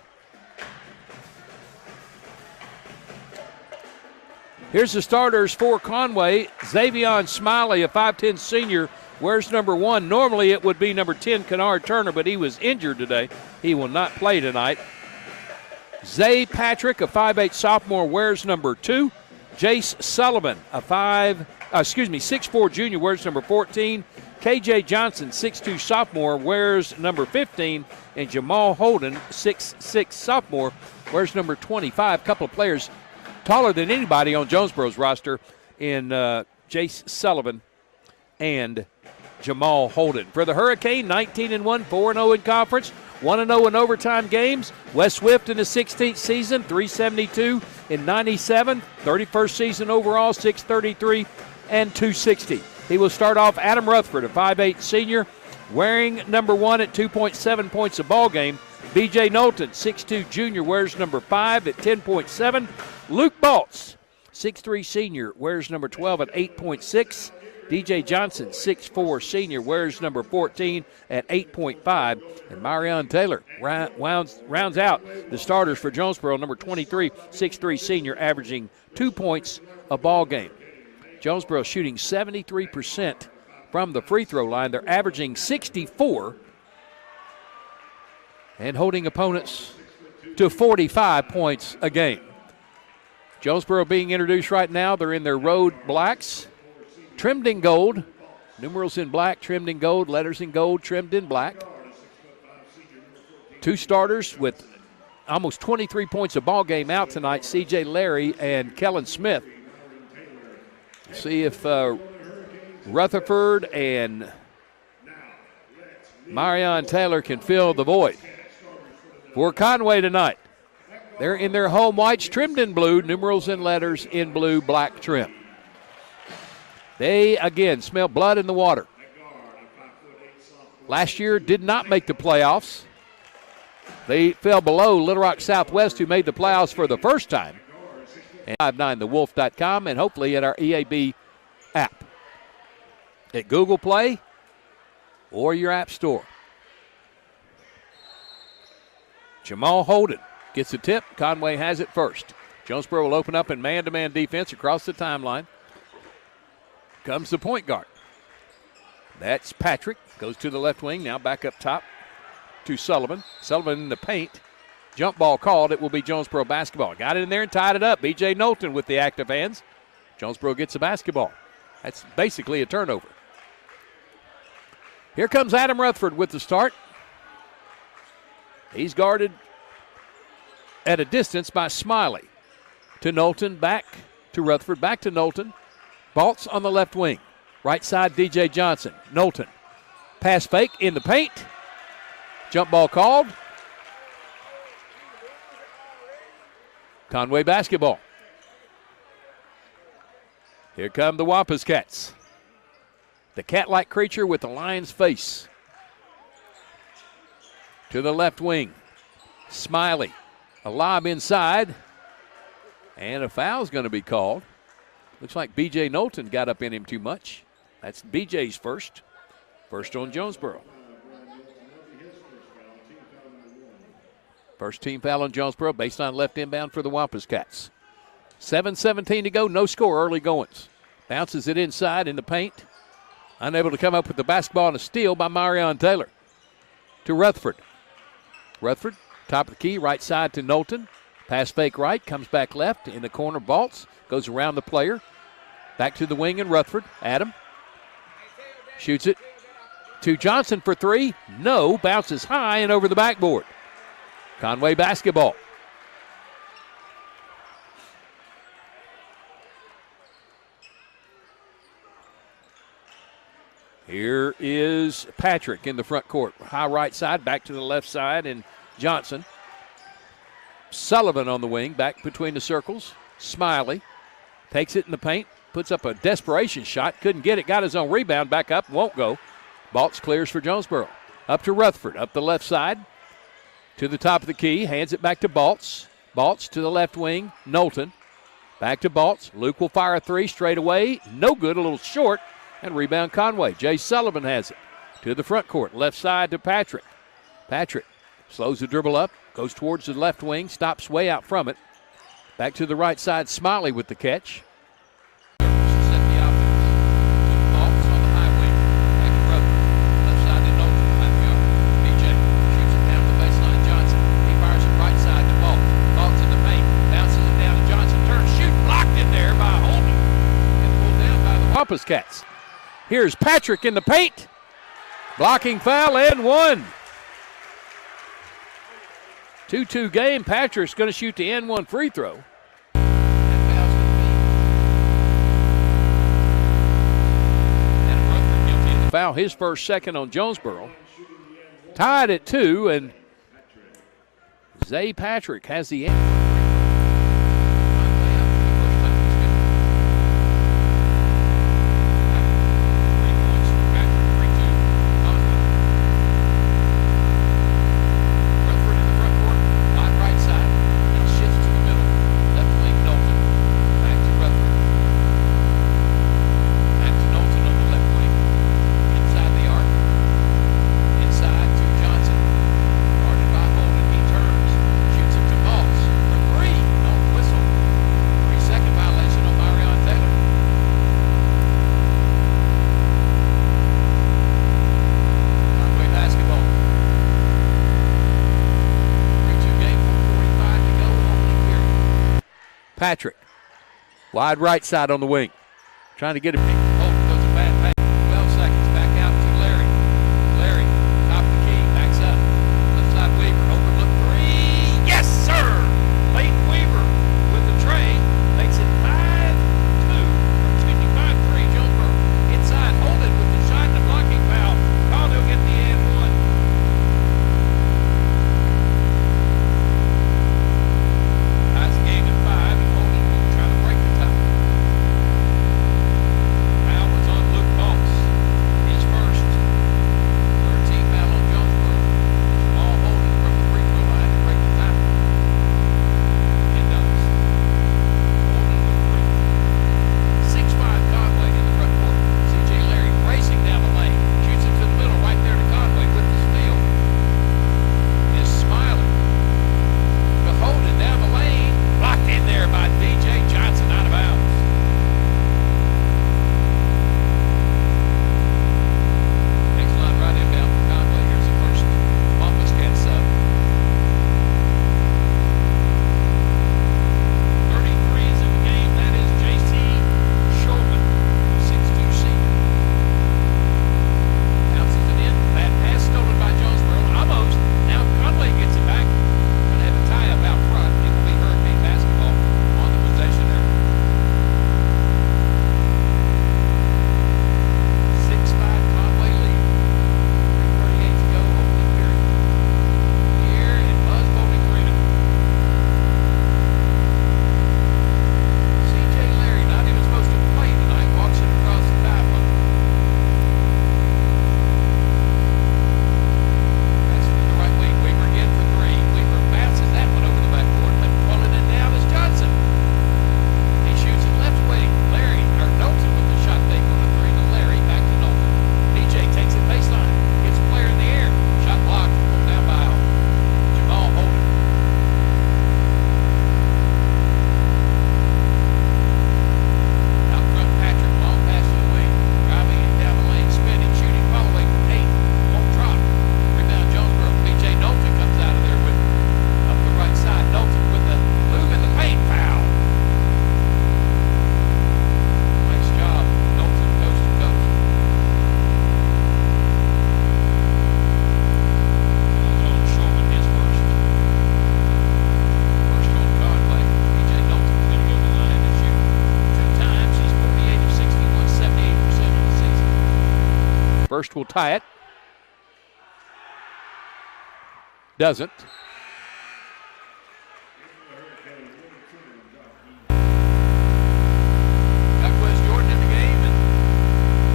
Here's the starters for Conway. Xavion Smiley, a 5'10 senior, wears number 1. Normally it would be number 10, Kennard Turner, but he was injured today. He will not play tonight. Zay Patrick, a 5'8 sophomore, wears number 2. Jace Sullivan, a 6'4 junior, wears number 14. KJ Johnson, 6'2 sophomore, wears number 15. And Jamal Holden, 6'6 sophomore, wears number 25. A couple of players taller than anybody on Jonesboro's roster in Jace Sullivan and Jamal Holden. For the Hurricane, 19-1, 4-0 in conference, 1-0 in overtime games. Wes Swift in his 16th season, 372 in 97. 31st season overall, 633 and 260. He will start off Adam Rutherford, a 5'8 senior, wearing number 1 at 2.7 points a ball game. B.J. Knowlton, 6'2 junior, wears number 5 at 10.7. Luke Baltz, 6'3 senior, wears number 12 at 8.6. DJ Johnson, 6'4 senior, wears number 14 at 8.5. And Marion Taylor rounds out the starters for Jonesboro, number 23, 6'3 senior, averaging 2 points a ball game. Jonesboro shooting 73% from the free throw line. They're averaging 64 and holding opponents to 45 points a game. Jonesboro being introduced right now. They're in their road blacks, trimmed in gold. Numerals in black, trimmed in gold. Letters in gold, trimmed in black. 2 starters with almost 23 points a ball game out tonight, C.J. Larry and Kellen Smith. See if Rutherford and Marion Taylor can fill the void. For Conway tonight, they're in their home whites, trimmed in blue, numerals and letters in blue, black trim. They, again, smell blood in the water. Last year did not make the playoffs. They fell below Little Rock Southwest, who made the playoffs for the first time. And 59thewolf.com and hopefully at our EAB app at Google Play or your app store. Jamal Holden gets the tip. Conway has it first. Jonesboro will open up in man-to-man defense across the timeline. Comes the point guard. That's Patrick. Goes to the left wing. Now back up top to Sullivan. Sullivan in the paint. Jump ball called. It will be Jonesboro basketball. Got it in there and tied it up. B.J. Knowlton with the active hands. Jonesboro gets the basketball. That's basically a turnover. Here comes Adam Rutherford with the start. He's guarded at a distance by Smiley. To Knowlton, back to Rutherford, back to Knowlton. Baltz on the left wing. Right side, DJ Johnson. Knowlton. Pass fake in the paint. Jump ball called. Conway basketball. Here come the Wampus Cats. The cat-like creature with the lion's face. To the left wing. Smiley. A lob inside. And a foul's going to be called. Looks like B.J. Knowlton got up in him too much. That's B.J.'s first. First on Jonesboro. First team foul on Jonesboro. Baseline left inbound for the Wampus Cats. 7:17 to go. No score. Early goings. Bounces it inside in the paint. Unable to come up with the basketball and a steal by Marion Taylor. To Rutherford. Rutherford, top of the key, right side to Knowlton. Pass fake right, comes back left. In the corner, Baltz. Goes around the player. Back to the wing and Rutherford. Adam. Shoots it. To Johnson for three. No. Bounces high and over the backboard. Conway basketball. Here is Patrick in the front court. High right side, back to the left side, and Johnson. Sullivan on the wing, back between the circles. Smiley takes it in the paint, puts up a desperation shot. Couldn't get it, got his own rebound, back up, won't go. Baltz clears for Jonesboro. Up to Rutherford, up the left side. To the top of the key, hands it back to Baltz. Baltz to the left wing, Knowlton. Back to Baltz. Luke will fire a three straight away. No good, a little short. And rebound Conway. Jay Sullivan has it. To the front court, left side to Patrick. Patrick slows the dribble up, goes towards the left wing, stops way out from it. Back to the right side, Smiley with the catch. Wampus Cats. Here's Patrick in the paint. Blocking foul and one. 2-2 game. Patrick's going to shoot the N1 free throw. Foul, his first, second on Jonesboro. Tied at 2, and Zay Patrick has the end. Patrick, wide right side on the wing. Trying to get it. Oh, goes a bad back. 12 seconds. Back out to Larry. Larry, top of the key, backs up. Left side Weaver, open look three. Yes, sir! Leighton Weaver with the tray. Makes it 5-3. Jonesboro inside. Holden with the shot and the blocking foul. Called, he'll get the and one. Ties the game at 5. First will tie it. Doesn't. Shockwest Jordan in the game, and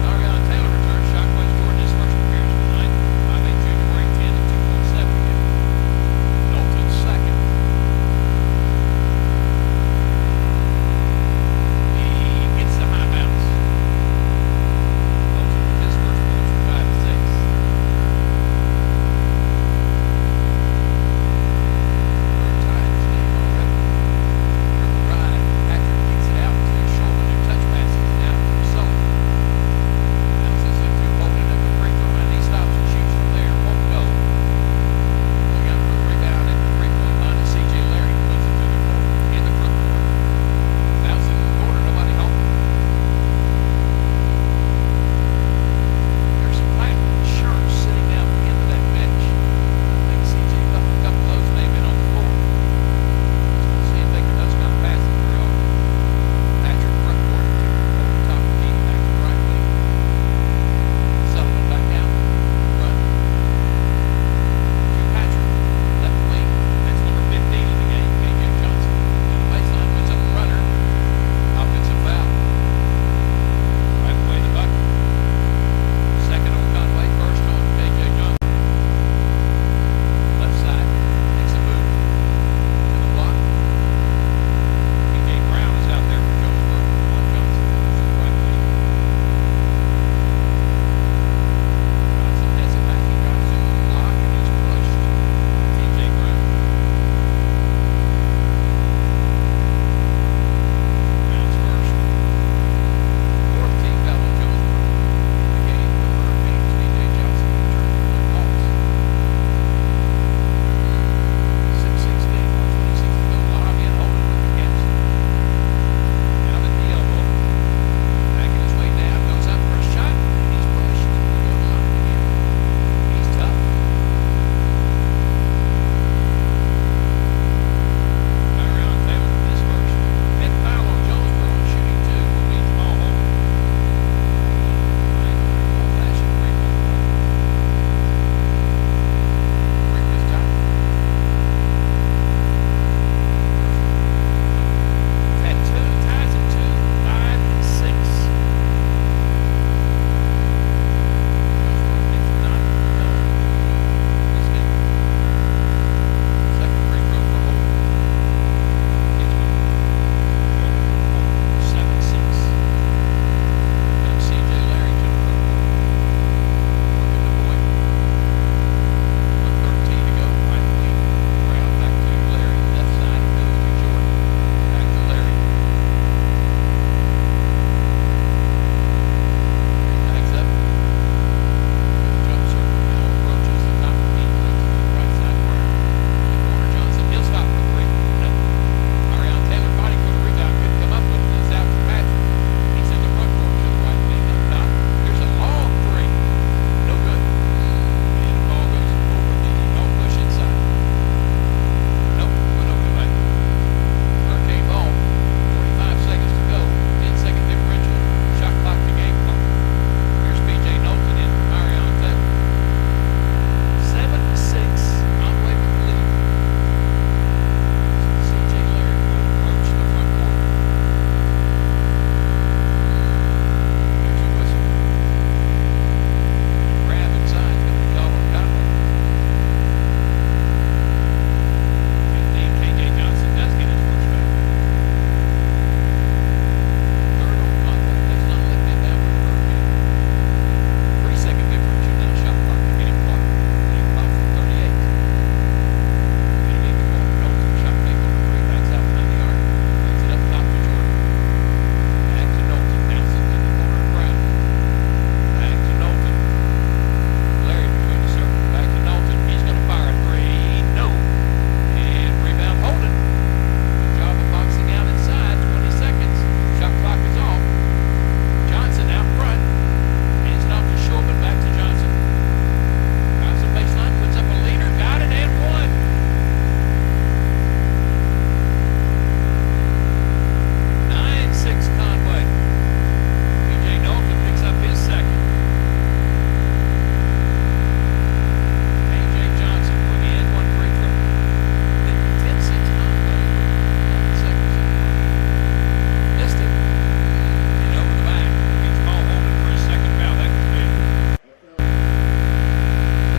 Ariana Taylor returns. Shockwest Jordan his first appearance tonight. 5'8" junior wearing 10 and 2.7. Knowlton second. He gets the high bounce. Knowlton with his first points for 5 and 6.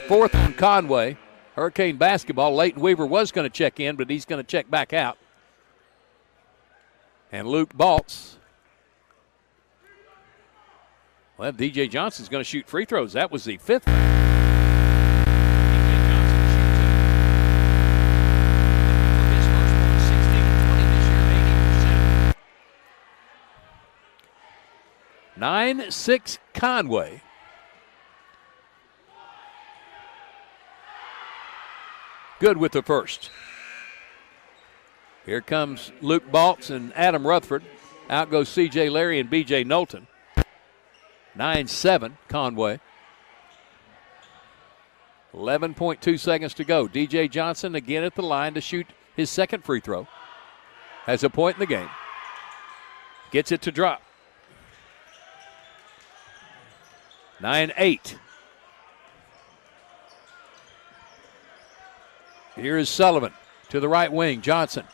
fourth on Conway. Hurricane basketball. Leighton Weaver was going to check in, but he's going to check back out. And Luke Baltz. Well, DJ Johnson's going to shoot free throws. That was the fifth. DJ Johnson shoots it. For his first point, 16-20 this year, 80%. 9-6 Conway. Good with the first. Here comes Luke Baltz and Adam Rutherford. Out goes C.J. Larry and B.J. Knowlton. 9-7 Conway. 11.2 seconds to go. DJ Johnson again at the line to shoot his second free throw. Has a point in the game. Gets it to drop. 9-8. Here is Sullivan to the right wing. Johnson.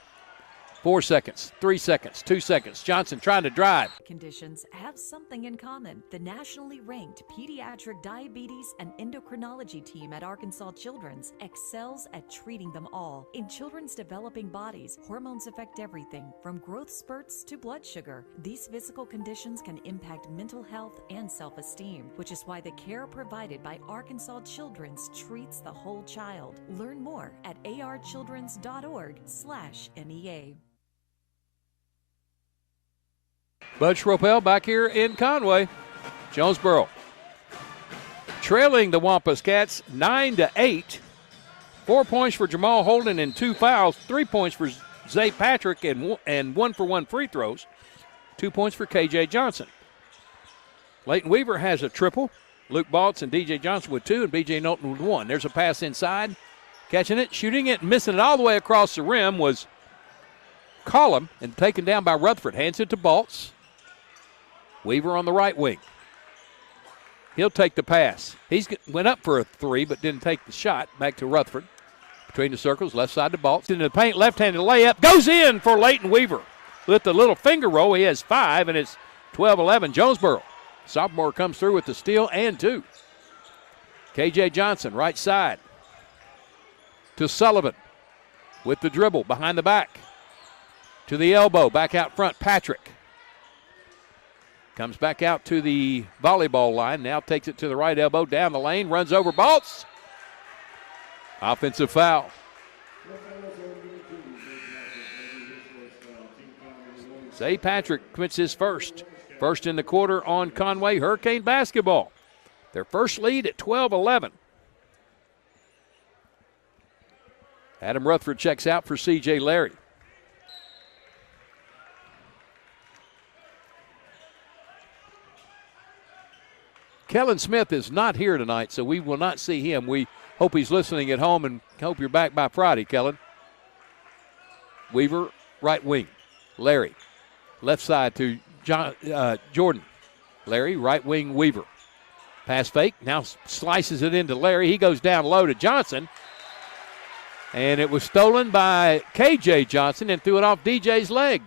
4 seconds, 3 seconds, 2 seconds. Johnson trying to drive. Conditions have something in common. The nationally ranked pediatric diabetes and endocrinology team at Arkansas Children's excels at treating them all. In children's developing bodies, hormones affect everything from growth spurts to blood sugar. These physical conditions can impact mental health and self-esteem, which is why the care provided by Arkansas Children's treats the whole child. Learn more at archildrens.org/NEA. Bud Schropel back here in Conway. Jonesboro trailing the Wampus Cats 9-8. 4 points for Jamal Holden and 2 fouls. 3 points for Zay Patrick and 1-for-1 free throws. 2 points for KJ Johnson. Leighton Weaver has a triple. Luke Baltz and DJ Johnson with 2 and BJ Knowlton with 1. There's a pass inside. Catching it, shooting it, missing it all the way across the rim was Collum and taken down by Rutherford. Hands it to Baltz. Weaver on the right wing. He'll take the pass. He went up for a 3 but didn't take the shot. Back to Rutherford. Between the circles, left side to Baltz. Into the paint, left-handed layup. Goes in for Leighton Weaver. With the little finger roll, he has 5, and it's 12-11 Jonesboro. Sophomore comes through with the steal and 2. KJ Johnson, right side. To Sullivan. With the dribble, behind the back. To the elbow, back out front, Patrick. Comes back out to the volleyball line. Now takes it to the right elbow, down the lane, runs over Baltz. Offensive foul. Zay Patrick commits his first. First in the quarter on Conway Hurricane basketball. Their first lead at 12-11. Adam Rutherford checks out for C.J. Larry. Kellen Smith is not here tonight, so we will not see him. We hope he's listening at home and hope you're back by Friday, Kellen. Weaver, right wing. Larry, left side to Jordan. Larry, right wing, Weaver. Pass fake, now slices it into Larry. He goes down low to Johnson. And it was stolen by KJ Johnson and threw it off DJ's leg.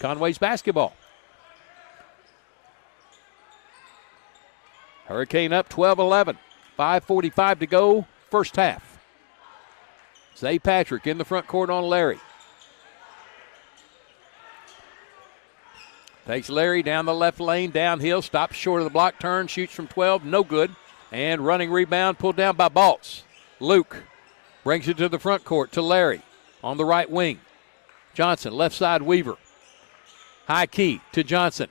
Conway's basketball. Hurricane up 12-11. 5:45 to go, first half. Zay Patrick in the front court on Larry. Takes Larry down the left lane, downhill, stops short of the block, turn, shoots from 12, no good. And running rebound pulled down by Baltz. Luke brings it to the front court to Larry on the right wing. Johnson, left side, Weaver. High key to Johnson,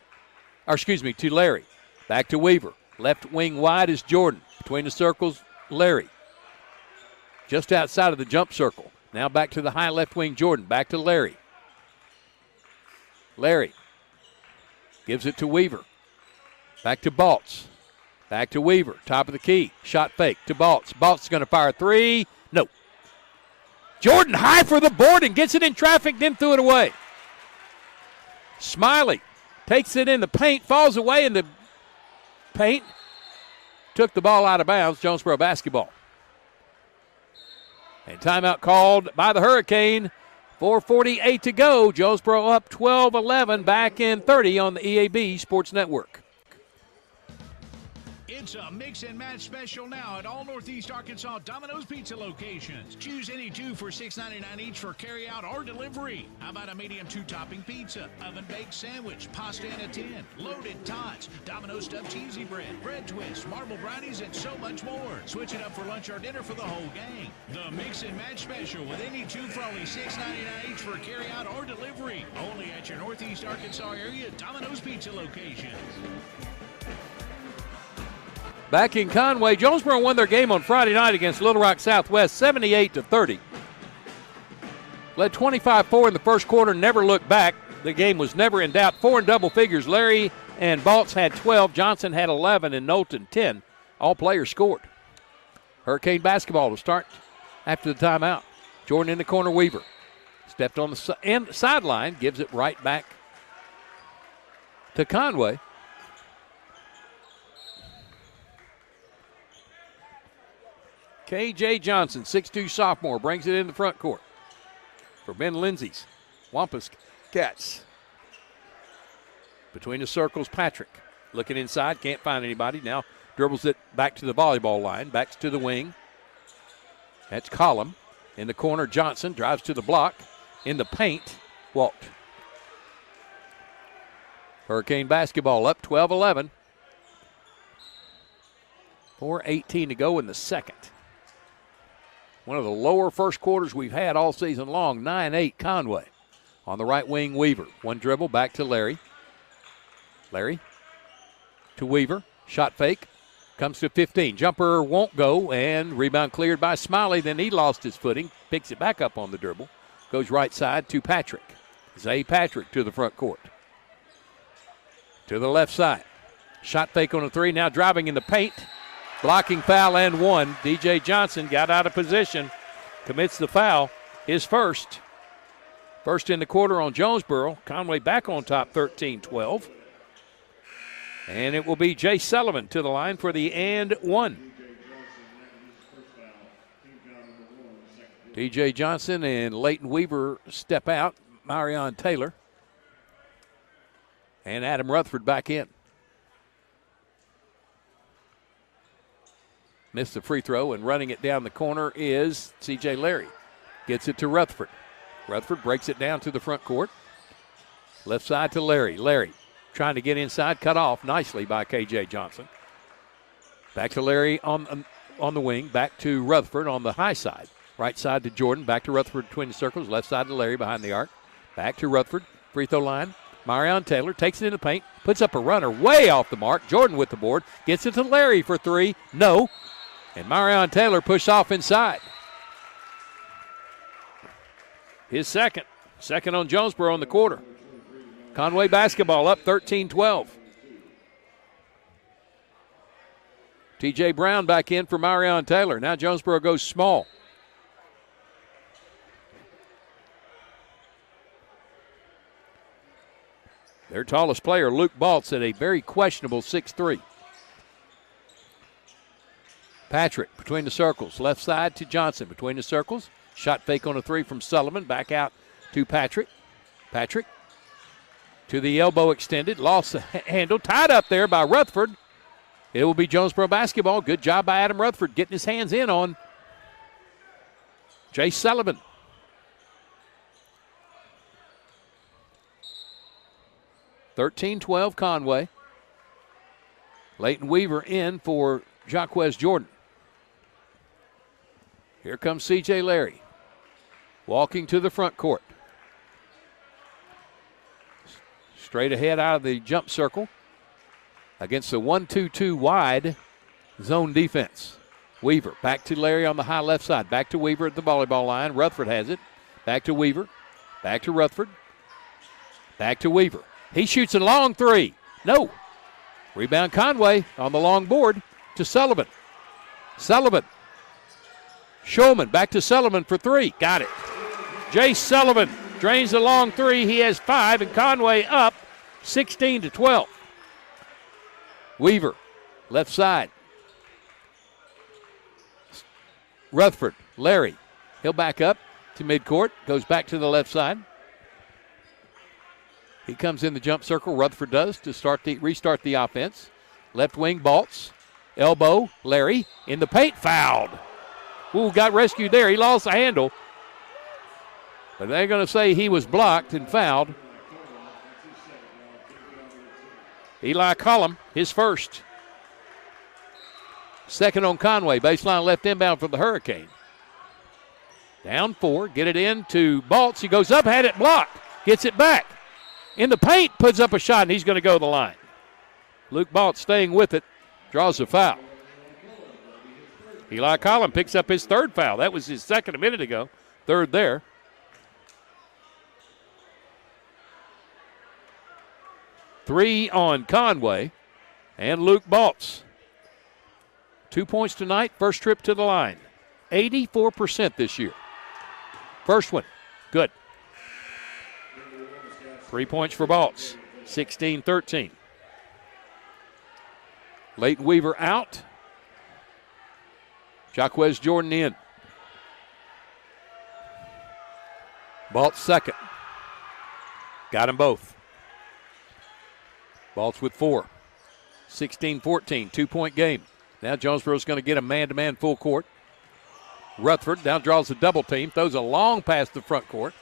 to Larry. Back to Weaver. Left wing wide is Jordan. Between the circles, Larry. Just outside of the jump circle. Now back to the high left wing, Jordan. Back to Larry. Larry gives it to Weaver. Back to Baltz. Back to Weaver. Top of the key. Shot fake to Baltz. Baltz is going to fire 3. No. Jordan high for the board and gets it in traffic, then threw it away. Smiley takes it in the paint, falls away in the paint, took the ball out of bounds. Jonesboro basketball. And timeout called by the Hurricane. 4:48 to go. Jonesboro up 12-11, back in 30 on the EAB Sports Network. It's a mix and match special now at all Northeast Arkansas Domino's Pizza locations. Choose any two for $6.99 each for carry-out or delivery. How about a medium 2-topping pizza, oven-baked sandwich, pasta in a tin, loaded tots, Domino's stuffed cheesy bread, bread twists, marble brownies, and so much more. Switch it up for lunch or dinner for the whole gang. The mix and match special with any two for only $6.99 each for carry-out or delivery. Only at your Northeast Arkansas area Domino's Pizza locations. Back in Conway, Jonesboro won their game on Friday night against Little Rock Southwest 78-30. Led 25-4 in the first quarter, never looked back. The game was never in doubt. 4 in double figures. Larry and Baltz had 12, Johnson had 11, and Knowlton 10. All players scored. Hurricane basketball to start after the timeout. Jordan in the corner, Weaver. Stepped on the sideline, gives it right back to Conway. K.J. Johnson, 6'2 sophomore, brings it in the front court for Ben Lindsay's Wampus Cats. Between the circles, Patrick looking inside, can't find anybody. Now dribbles it back to the volleyball line, backs to the wing. That's Collum. In the corner, Johnson drives to the block. In the paint, walked. Hurricane basketball up 12-11. 4:18 to go in the second. One of the lower first quarters we've had all season long. 9-8 Conway. On the right wing, Weaver. One dribble back to Larry. Larry to Weaver. Shot fake. Comes to 15. Jumper won't go, and rebound cleared by Smiley. Then he lost his footing. Picks it back up on the dribble. Goes right side to Patrick. Zay Patrick to the front court. To the left side. Shot fake on a three. Now driving in the paint. Blocking foul and one. DJ Johnson got out of position. Commits the foul. His first. First in the quarter on Jonesboro. Conway back on top 13-12. And it will be Jay Sullivan to the line for the and one. DJ Johnson and Leighton Weaver step out. Marion Taylor. And Adam Rutherford back in. Missed the free throw, and running it down the corner is C.J. Larry. Gets it to Rutherford. Rutherford breaks it down to the front court. Left side to Larry. Larry trying to get inside, cut off nicely by K.J. Johnson. Back to Larry on the wing. Back to Rutherford on the high side. Right side to Jordan. Back to Rutherford between the circles. Left side to Larry behind the arc. Back to Rutherford. Free throw line. Marion Taylor takes it in the paint. Puts up a runner way off the mark. Jordan with the board. Gets it to Larry for three. No. And Marion Taylor pushed off inside. His second. Second on Jonesboro in the quarter. Conway basketball up 13-12. T.J. Brown back in for Marion Taylor. Now Jonesboro goes small. Their tallest player, Luke Baltz, at a very questionable 6'3". Patrick between the circles. Left side to Johnson between the circles. Shot fake on a three from Sullivan. Back out to Patrick. Patrick to the elbow extended. Lost the handle. Tied up there by Rutherford. It will be Jonesboro basketball. Good job by Adam Rutherford getting his hands in on Jay Sullivan. (13-12) Conway. Leighton Weaver in for Jaquez Jordan. Here comes C.J. Larry. Walking to the front court. Straight ahead out of the jump circle. Against the 1-2-2 wide zone defense. Weaver back to Larry on the high left side. Back to Weaver at the volleyball line. Rutherford has it. Back to Weaver. Back to Rutherford. Back to Weaver. He shoots a long three. No. Rebound Conway on the long board to Sullivan. Sullivan. Shulman back to Sullivan for three. Got it. Jay Sullivan drains the long three. He has 5, and Conway up 16-12. Weaver, left side. Rutherford, Larry. He'll back up to midcourt. Goes back to the left side. He comes in the jump circle. Rutherford does to restart the offense. Left wing, Baltz. Elbow, Larry, in the paint, fouled. Ooh, got rescued there. He lost the handle. But they're going to say he was blocked and fouled. Eli Collum, his first. Second on Conway, baseline left inbound for the Hurricane. Down 4, get it in to Baltz. He goes up, had it blocked, gets it back. In the paint, puts up a shot, and he's going to go to the line. Luke Baltz staying with it, draws a foul. Eli Collum picks up his third foul. That was his second a minute ago, third there. Three on Conway and Luke Baltz. 2 points tonight, first trip to the line. 84% this year. First one, good. 3 points for Baltz, 16-13. Leighton Weaver out. Jaquez Jordan in. Baltz second. Got them both. Baltz with 4. 16-14, 2-point game. Now Jonesboro's going to get a man-to-man full court. Rutherford now draws a double team, throws a long pass to front court.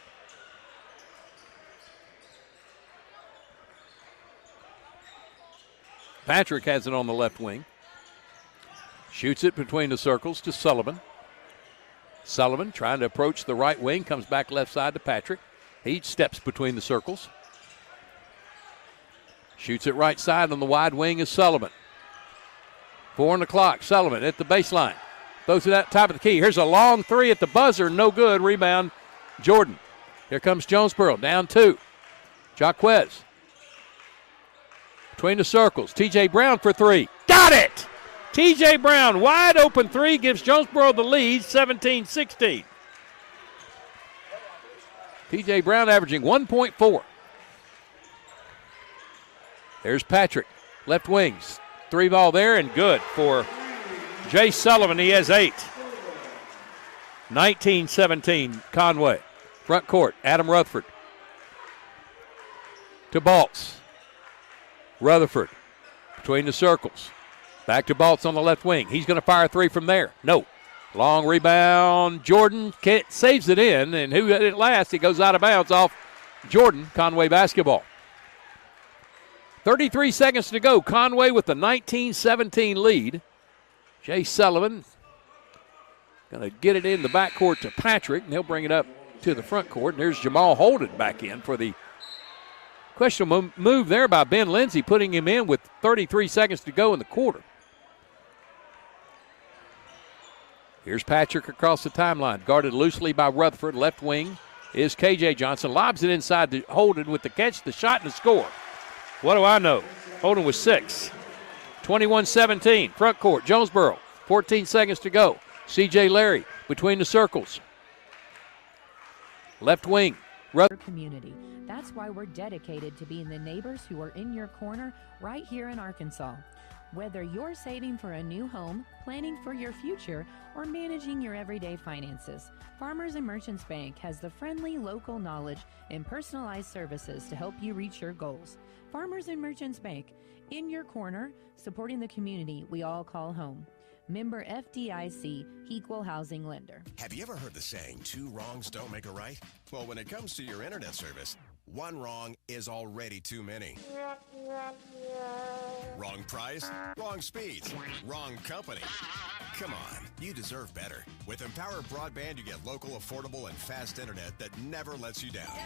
Patrick has it on the left wing. Shoots it between the circles to Sullivan. Sullivan trying to approach the right wing, comes back left side to Patrick. He steps between the circles. Shoots it right side on the wide wing is Sullivan. 4 on the clock. Sullivan at the baseline. Throws it at top of the key. Here's a long three at the buzzer. No good. Rebound, Jordan. Here comes Jonesboro. Down 2. Jaquez. Between the circles. T.J. Brown for 3. Got it! T.J. Brown, wide open 3, gives Jonesboro the lead, 17-16. T.J. Brown averaging 1.4. There's Patrick. Left wings. 3 ball there and good for Jay Sullivan. He has 8. 19-17 Conway. Front court, Adam Rutherford. To Baltz. Rutherford between the circles. Back to Baltz on the left wing. He's going to fire a 3 from there. No. Long rebound. Jordan saves it in, and who at it last? It goes out of bounds off Jordan. Conway basketball. 33 seconds to go. Conway with the 19-17 lead. Jay Sullivan going to get it in the backcourt to Patrick, and he'll bring it up to the front court. And there's Jamal Holden back in for the questionable move there by Ben Lindsay, putting him in with 33 seconds to go in the quarter. Here's Patrick across the timeline, guarded loosely by Rutherford. Left wing is K.J. Johnson. Lobs it inside to Holden with the catch, the shot, and the score. What do I know? Holden was 6. 21-17, front court, Jonesboro. 14 seconds to go. C.J. Larry between the circles. Left wing. Community. That's why we're dedicated to being the neighbors who are in your corner right here in Arkansas. Whether you're saving for a new home, planning for your future, or managing your everyday finances, Farmers and Merchants Bank has the friendly local knowledge and personalized services to help you reach your goals. Farmers and Merchants Bank, in your corner, supporting the community we all call home. Member FDIC, Equal Housing Lender. Have you ever heard the saying, 2 wrongs don't make a right? Well, when it comes to your internet service, 1 wrong is already too many. Wrong price, wrong speeds, wrong company. Come on, you deserve better. With Empower Broadband, you get local, affordable, and fast internet that never lets you down.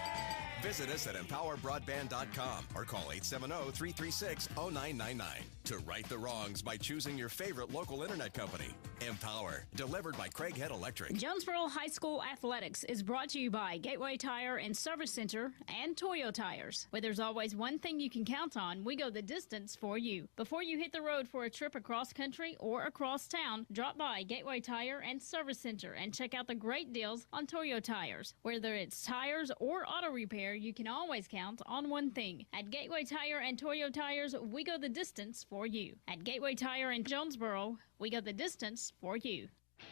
Visit us at empowerbroadband.com or call 870-336-0999 to right the wrongs by choosing your favorite local internet company. Empower, delivered by Craighead Electric. Jonesboro High School Athletics is brought to you by Gateway Tire and Service Center and Toyo Tires. Where there's always one thing you can count on, we go the distance for you. Before you hit the road for a trip across country or across town, drop by Gateway Tire and Service Center and check out the great deals on Toyo Tires. Whether it's tires or auto repair, you can always count on one thing. At Gateway Tire and Toyo Tires, we go the distance for you. At Gateway Tire in Jonesboro, we go the distance for you.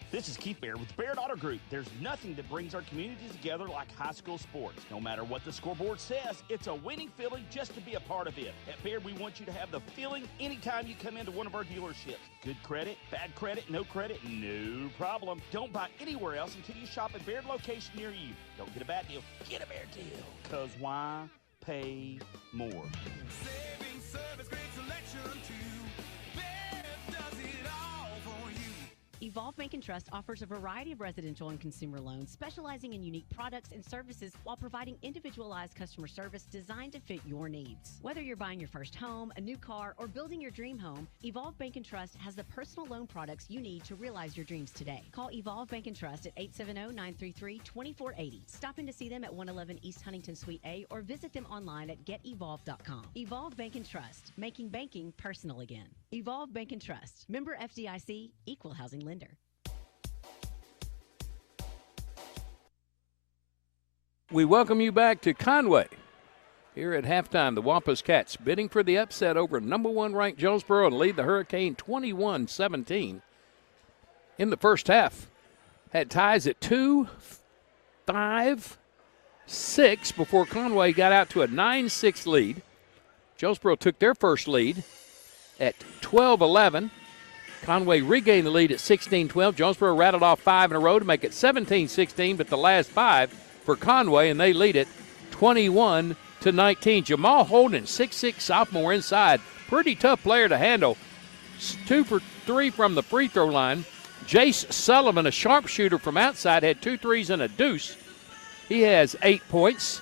This is Keith Baird with Baird Auto Group. There's nothing that brings our communities together like high school sports. No matter what the scoreboard says, it's a winning feeling just to be a part of it. At Baird, we want you to have the feeling anytime you come into one of our dealerships. Good credit, bad credit, no no problem. Don't buy anywhere else until you shop at Baird location near you. Don't get a bad deal, get a Baird deal. Because why pay more? Saving service, great selection too. Baird does it all for you. Evolve Bank and Trust offers a variety of residential and consumer loans, specializing in unique products and services while providing individualized customer service designed to fit your needs. Whether you're buying your first home, a new car, or building your dream home, Evolve Bank and Trust has the personal loan products you need to realize your dreams today. Call Evolve Bank and Trust at 870-933-2480. Stop in to see them at 111 East Huntington Suite A or visit them online at getevolve.com. Evolve Bank and Trust, making banking personal again. Evolve Bank and Trust, member FDIC, equal housing lender. We welcome you back to Conway. Here at halftime, the Wampus Cats bidding for the upset over number 1 ranked Jonesboro and lead the Hurricane 21-17. In the first half, had ties at 2, 5, 6 before Conway got out to a 9-6 lead. Jonesboro took their first lead at 12-11. Conway regained the lead at 16-12. Jonesboro rattled off 5 in a row to make it 17-16, but the last 5 for Conway, and they lead it 21-19. Jamal Holden, 6'6" sophomore inside. Pretty tough player to handle. 2 for 3 from the free throw line. Jace Sullivan, a sharpshooter from outside, had 2 threes and a deuce. He has 8 points.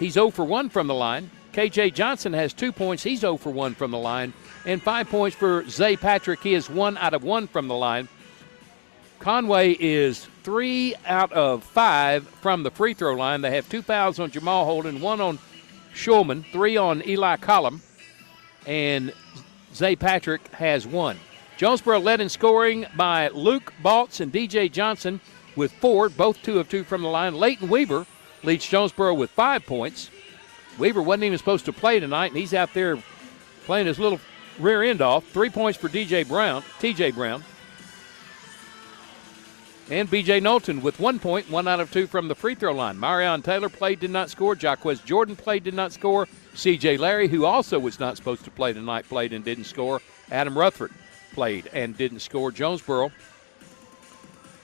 He's 0 for 1 from the line. KJ Johnson has 2 points. He's 0 for 1 from the line. And 5 points for Zay Patrick. He is 1 out of 1 from the line. Conway is 3 out of 5 from the free throw line. They have 2 fouls on Jamal Holden, 1 on Schulman, 3 on Eli Collum, and Zay Patrick has 1. Jonesboro led in scoring by Luke Baltz and DJ Johnson with 4, both 2 of 2 from the line. Leighton Weaver leads Jonesboro with 5 points. Weaver wasn't even supposed to play tonight, and he's out there playing his little rear end off. 3 points for TJ Brown. And B.J. Knowlton with 1 point, 1 out of 2 from the free throw line. Marion Taylor played, did not score. Jaquez Jordan played, did not score. C.J. Larry, who also was not supposed to play tonight, played and didn't score. Adam Rutherford played and didn't score. Jonesboro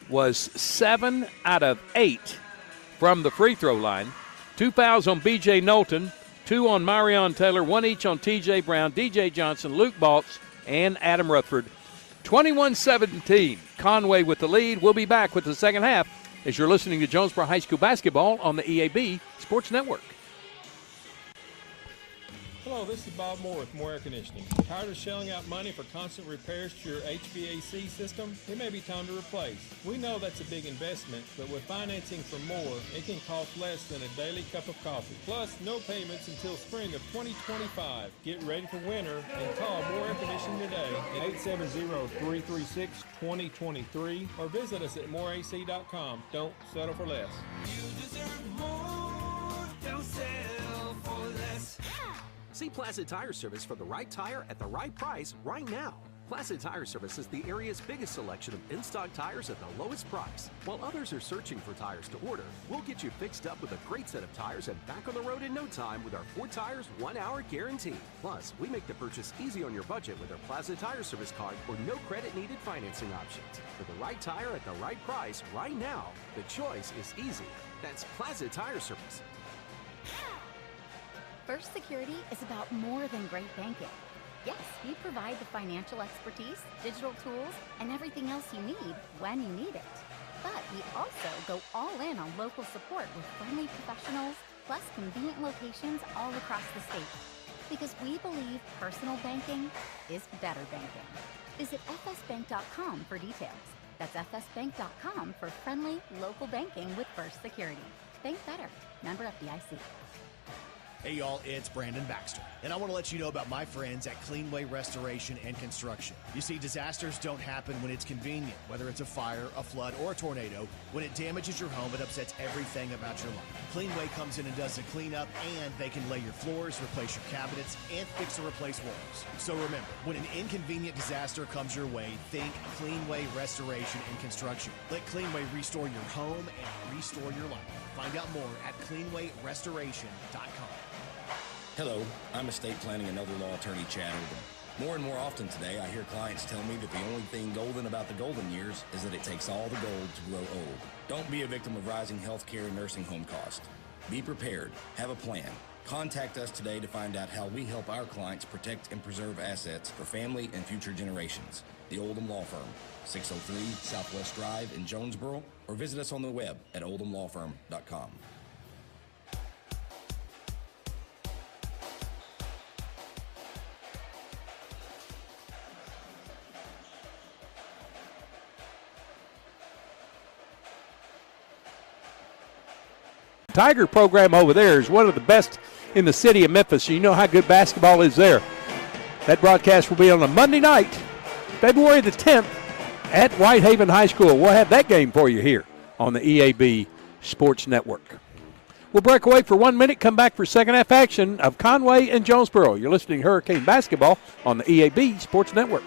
was 7 out of 8 from the free throw line. 2 fouls on B.J. Knowlton, 2 on Marion Taylor, 1 each on T.J. Brown, D.J. Johnson, Luke Baltz, and Adam Rutherford. 21-17, Conway with the lead. We'll be back with the second half as you're listening to Jonesboro High School basketball on the EAB Sports Network. Hello, this is Bob Moore with Moore Air Conditioning. Tired of shelling out money for constant repairs to your HVAC system? It may be time to replace. We know that's a big investment, but with financing for Moore, it can cost less than a daily cup of coffee. Plus, no payments until spring of 2025. Get ready for winter and call Moore Air Conditioning today at 870-336-2023 or visit us at moreac.com. Don't settle for less. You deserve more. Don't settle for less. See Placid Tire Service for the right tire at the right price right now. Placid Tire Service is the area's biggest selection of in-stock tires at the lowest price. While others are searching for tires to order, we'll get you fixed up with a great set of tires and back on the road in no time with our 4 tires, 1 hour guarantee. Plus, we make the purchase easy on your budget with our Placid Tire Service card or no credit needed financing options. For the right tire at the right price right now, the choice is easy. That's Placid Tire Service. First Security is about more than great banking. Yes, we provide the financial expertise, digital tools, and everything else you need when you need it. But we also go all in on local support with friendly professionals, plus convenient locations all across the state. Because we believe personal banking is better banking. Visit fsbank.com for details. That's fsbank.com for friendly, local banking with First Security. Bank better. Member FDIC. Hey y'all, it's Brandon Baxter, and I want to let you know about my friends at Cleanway Restoration and Construction. You see, disasters don't happen when it's convenient, whether it's a fire, a flood, or a tornado. When it damages your home, it upsets everything about your life. Cleanway comes in and does the cleanup, and they can lay your floors, replace your cabinets, and fix or replace walls. So remember, when an inconvenient disaster comes your way, think Cleanway Restoration and Construction. Let Cleanway restore your home and restore your life. Find out more at cleanwayrestoration.com. Hello, I'm estate planning and other law attorney Chad Oldham. More and more often today, I hear clients tell me that the only thing golden about the golden years is that it takes all the gold to grow old. Don't be a victim of rising healthcare and nursing home costs. Be prepared. Have a plan. Contact us today to find out how we help our clients protect and preserve assets for family and future generations. The Oldham Law Firm, 603 Southwest Drive in Jonesboro, or visit us on the web at oldhamlawfirm.com. Tiger program over there is one of the best in the city of Memphis. You know how good basketball is there. That broadcast will be on a Monday night, February the 10th, at Whitehaven High School. We'll have that game for you here on the EAB Sports Network. We'll break away for 1 minute, come back for second half action of Conway and Jonesboro. You're listening to Hurricane Basketball on the EAB Sports Network.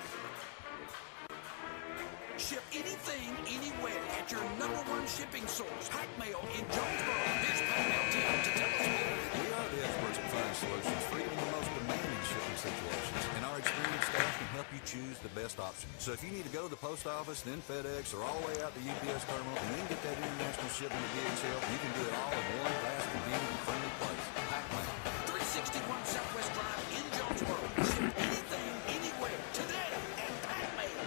Ship anything, anywhere at your #1 shipping source. Pack Mail in Jonesboro. Here's Pack Mail Tim to tell us more. We are the experts in finding solutions for even the most demanding shipping situations, and our experienced staff can help you choose the best option. So if you need to go to the post office, then FedEx, or all the way out to UPS terminal, and then get that international shipment to DHL, you can do it all in one fast, convenient, and friendly place. Pack Mail. 361 Southwest Drive in Jonesboro. Ship anything, anywhere, today at Pack Mail.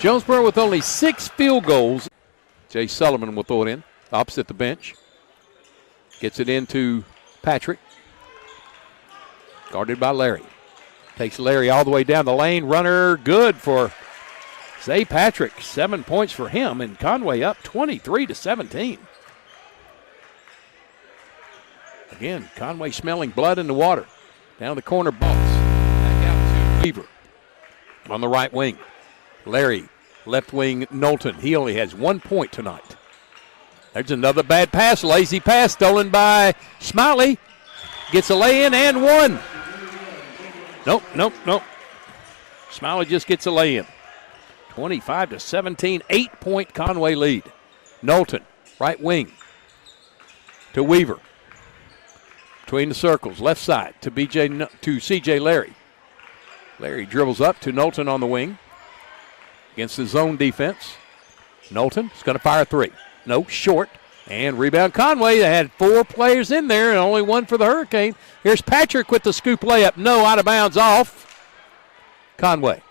Jonesboro with only 6 field goals. Jay Sullivan will throw it in, opposite the bench. Gets it into Patrick. Guarded by Larry. Takes Larry all the way down the lane. Runner good for Zay Patrick. 7 points for him, and Conway up 23-17. Again, Conway smelling blood in the water. Down the corner, Balls. Back out to Weaver on the right wing. Larry, left wing, Knowlton. He only has 1 point tonight. There's another bad pass, lazy pass, stolen by Smiley. Gets a lay-in and one. Nope. Smiley just gets a lay-in. 25-17, 8-point Conway lead. Knowlton, right wing, to Weaver. Between the circles, left side to C.J. Larry. Larry dribbles up to Knowlton on the wing. Against the zone defense. Knowlton is going to fire 3. No, short. And rebound Conway. They had 4 players in there and only 1 for the Hurricane. Here's Patrick with the scoop layup. No, out of bounds off. Conway.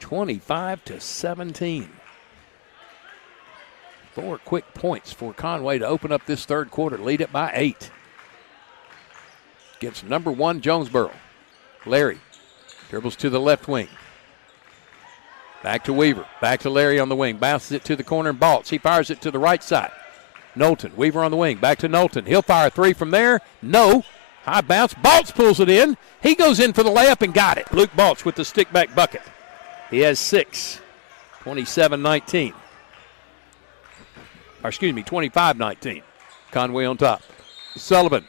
(25-17). 4 quick points for Conway to open up this third quarter. Lead it by 8. Gets #1 Jonesboro. Larry dribbles to the left wing. Back to Weaver. Back to Larry on the wing. Bounces it to the corner and Baltz. He fires it to the right side. Knowlton. Weaver on the wing. Back to Knowlton. He'll fire 3 from there. No. High bounce. Baltz pulls it in. He goes in for the layup and got it. Luke Baltz with the stick back bucket. He has 6. 27-19. Or excuse me, 25-19. Conway on top. Sullivan.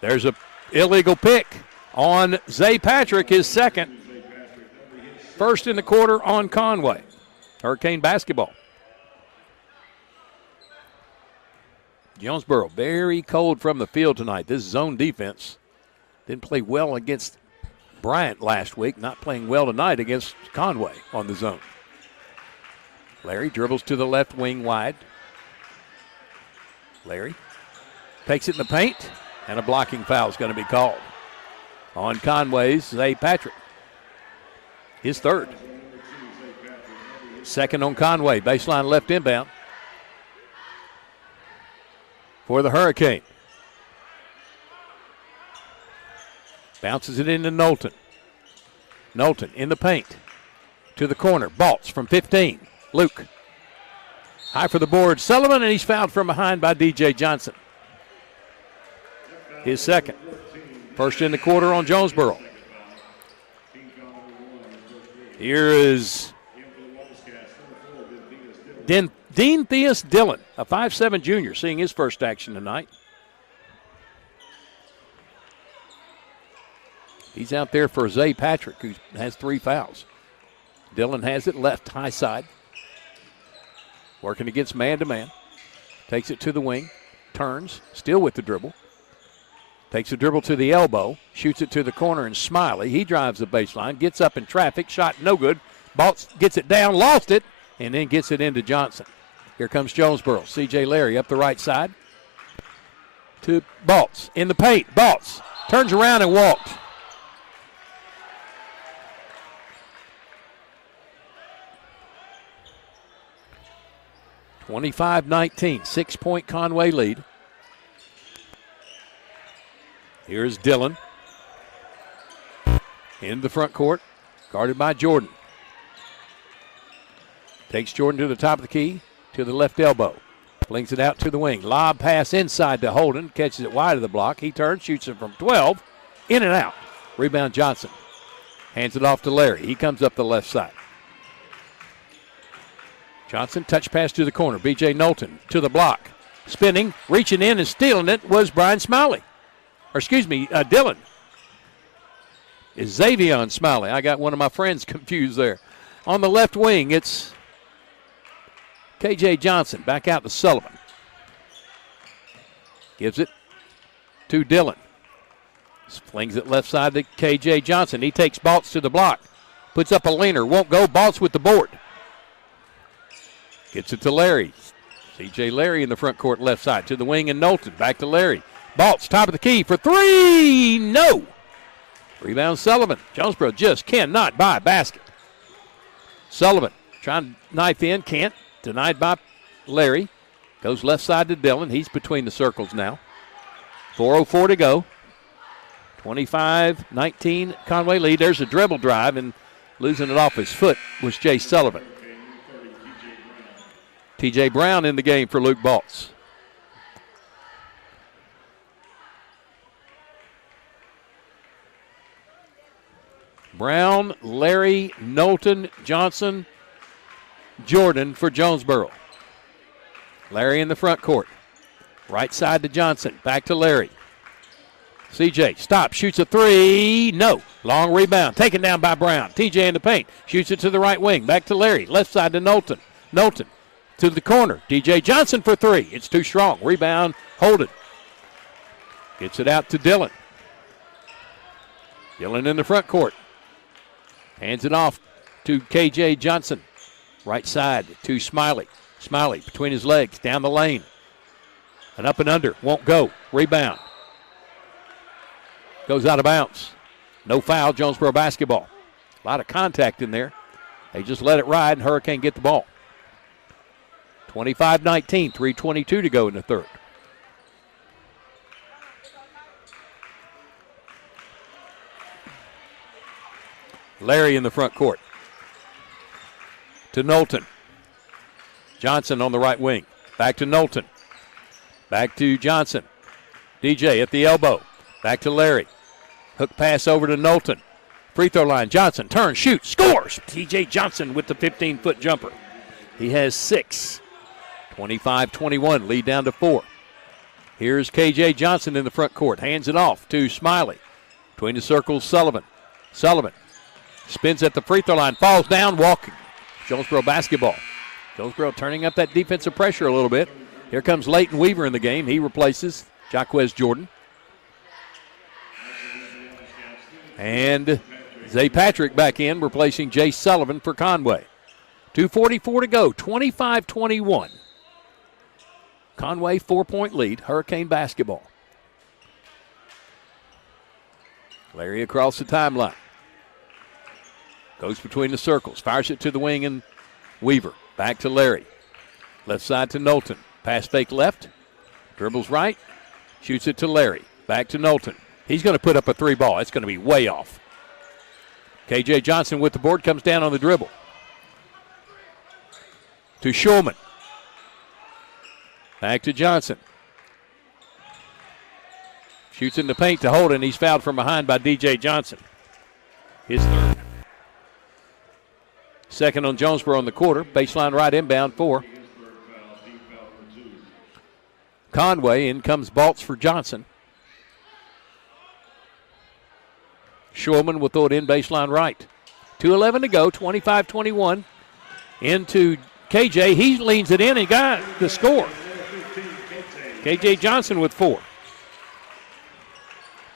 There's a illegal pick on Zay Patrick, his second. First in the quarter on Conway. Hurricane basketball. Jonesboro very cold from the field tonight. This zone defense didn't play well against Bryant last week, not playing well tonight against Conway on the zone. Larry dribbles to the left wing wide. Larry takes it in the paint, and a blocking foul is going to be called on Conway's Zay Patrick. His third. Second on Conway, baseline left inbound for the Hurricane. Bounces it into Knowlton. Knowlton in the paint. To the corner. Baltz from 15. Luke. High for the board. Sullivan, and he's fouled from behind by DJ Johnson. His second. First in the quarter on Jonesboro. Here is Dean Theus Dillon, a 5'7" junior, seeing his first action tonight. He's out there for Zay Patrick, who has 3 fouls. Dillon has it left high side. Working against man-to-man. Takes it to the wing. Turns, still with the dribble. Takes the dribble to the elbow. Shoots it to the corner, and Smiley, he drives the baseline. Gets up in traffic. Shot no good. Baltz gets it down, lost it, and then gets it into Johnson. Here comes Jonesboro. C.J. Larry up the right side. To Baltz in the paint. Baltz turns around and walks. (25-19), 6-point Conway lead. Here's Dillon in the front court, guarded by Jordan. Takes Jordan to the top of the key, to the left elbow. Flings it out to the wing. Lob pass inside to Holden. Catches it wide of the block. He turns, shoots it from 12. In and out. Rebound Johnson. Hands it off to Larry. He comes up the left side. Johnson, touch pass to the corner. B.J. Knowlton to the block. Spinning, reaching in and stealing it was Brian Smiley. Or excuse me, Dillon. Is Xavion Smiley. I got one of my friends confused there. On the left wing, it's K.J. Johnson. Back out to Sullivan. Gives it to Dillon. Flings it left side to K.J. Johnson. He takes Baltz to the block. Puts up a leaner. Won't go. Baltz with the board. Gets it to Larry. C.J. Larry in the front court left side. To the wing and Knowlton. Back to Larry. Baltz, top of the key for 3. No. Rebound Sullivan. Jonesboro just cannot buy a basket. Sullivan trying to knife in. Can't. Denied by Larry. Goes left side to Dillon. He's between the circles now. 4:04 to go. 25-19 Conway lead. There's a dribble drive, and losing it off his foot was Jay Sullivan. T.J. Brown in the game for Luke Baltz. Brown, Larry, Knowlton, Johnson, Jordan for Jonesboro. Larry in the front court. Right side to Johnson. Back to Larry. CJ stops, shoots a 3. No. Long rebound. Taken down by Brown. TJ in the paint. Shoots it to the right wing. Back to Larry. Left side to Knowlton. Knowlton to the corner. DJ Johnson for 3. It's too strong. Rebound. Holden. Gets it out to Dillon. Dillon in the front court. Hands it off to K.J. Johnson. Right side to Smiley. Smiley between his legs. Down the lane. And up and under. Won't go. Rebound. Goes out of bounds. No foul. Jonesboro basketball. A lot of contact in there. They just let it ride, and Hurricane get the ball. 25-19. 3:22 to go in the third. Larry in the front court. To Knowlton. Johnson on the right wing. Back to Knowlton. Back to Johnson. DJ at the elbow. Back to Larry. Hook pass over to Knowlton. Free throw line. Johnson turns, shoots, scores. TJ Johnson with the 15-foot jumper. He has 6. 25-21. Lead down to 4. Here's KJ Johnson in the front court. Hands it off to Smiley. Between the circles, Sullivan. Sullivan spins at the free throw line. Falls down, walking. Jonesboro basketball. Jonesboro turning up that defensive pressure a little bit. Here comes Leighton Weaver in the game. He replaces Jaquez Jordan. And Zay Patrick back in, replacing Jay Sullivan for Conway. 2:44 to go, 25-21. Conway 4-point lead, Hurricane basketball. Larry across the timeline. Goes between the circles, fires it to the wing, and Weaver. Back to Larry. Left side to Knowlton. Pass fake left. Dribbles right. Shoots it to Larry. Back to Knowlton. He's going to put up a three ball. It's going to be way off. KJ Johnson with the board, comes down on the dribble. To Shulman. Back to Johnson. Shoots in the paint to Holden. He's fouled from behind by DJ Johnson. His third. Second on Jonesboro in the quarter. Baseline right inbound for Conway. In comes Baltz for Johnson. Shulman will throw it in baseline right. 2:11 to go, 25-21. Into KJ. He leans it in and got the score. KJ Johnson with 4.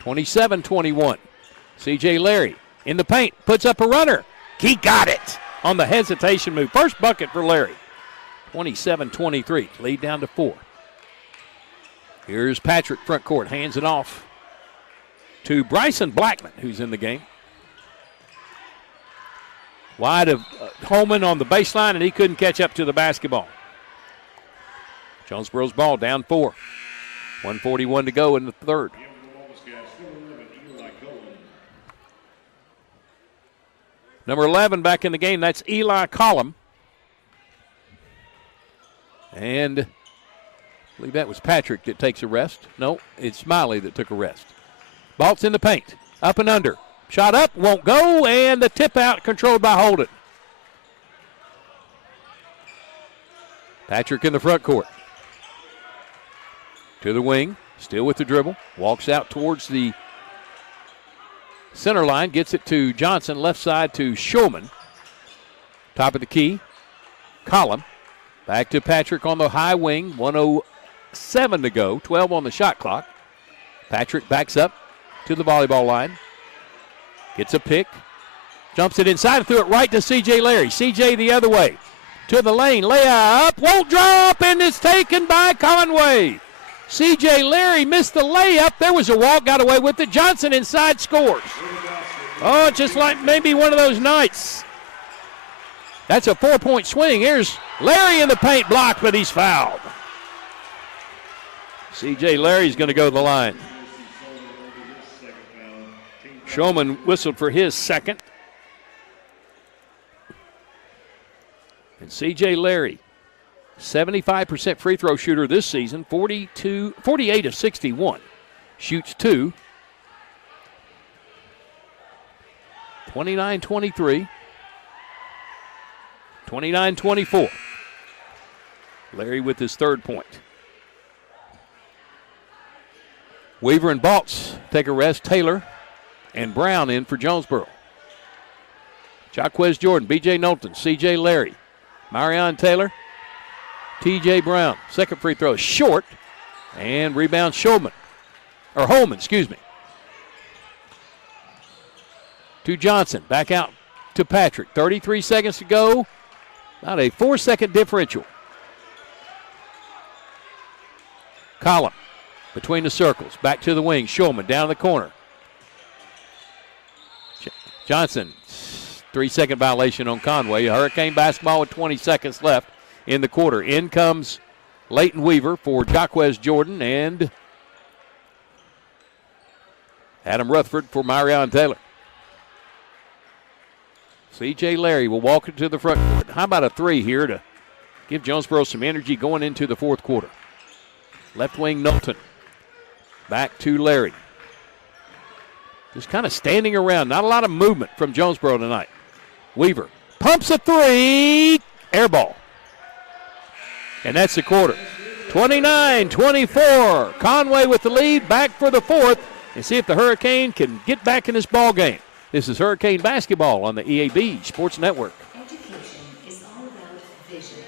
27-21. CJ Larry in the paint, puts up a runner. He got it on the hesitation move. First bucket for Larry. 27-23, lead down to 4. Here's Patrick front court, hands it off to Bryson Blackman, who's in the game. Wide of Holman on the baseline, and he couldn't catch up to the basketball. Jonesboro's ball down 4. 1:41 to go in the third. Number 11 back in the game, that's Eli Collum. And I believe that was Patrick that takes a rest. No, it's Smiley that took a rest. Baltz in the paint, up and under. Shot up, won't go, and the tip out controlled by Holden. Patrick in the front court. To the wing, still with the dribble. Walks out towards the center line, gets it to Johnson, left side to Shulman. Top of the key, Collum. Back to Patrick on the high wing, 1:07 to go, 12 on the shot clock. Patrick backs up to the volleyball line. Gets a pick, jumps it inside and threw it right to CJ Larry. CJ the other way, to the lane, layup, won't drop, and it's taken by Conway. CJ Larry missed the layup. There was a walk, got away with it. Johnson inside scores. Oh, just like maybe one of those nights. That's a 4-point swing. Here's Larry in the paint, blocked, but he's fouled. CJ Larry's going to go to the line. Shulman whistled for his second. And CJ Larry, 75% free throw shooter this season, 48 of 61. Shoots 2. 29-23. 29-24. Larry with his third point. Weaver and Baltz take a rest. Taylor and Brown in for Jonesboro. Jaquez Jordan, B.J. Knowlton, C.J. Larry, Marion Taylor, T.J. Brown. Second free throw is short, and rebound Holman, excuse me. To Johnson, back out to Patrick. 33 seconds to go. About a 4-second differential. Collum between the circles, back to the wing. Shulman down the corner. Johnson, 3-second violation on Conway. Hurricane basketball with 20 seconds left in the quarter. In comes Leighton Weaver for Jaquez Jordan and Adam Rutherford for Marion Taylor. C.J. Larry will walk into the front court. How about a three here to give Jonesboro some energy going into the fourth quarter? Left wing Knowlton. Back to Larry. Just kind of standing around. Not a lot of movement from Jonesboro tonight. Weaver pumps a three. Air ball. And that's the quarter. 29-24. Conway with the lead. Back for the fourth. And see if the Hurricane can get back in this ball game. This is Hurricane basketball on the EAB Sports Network. Education is all about vision.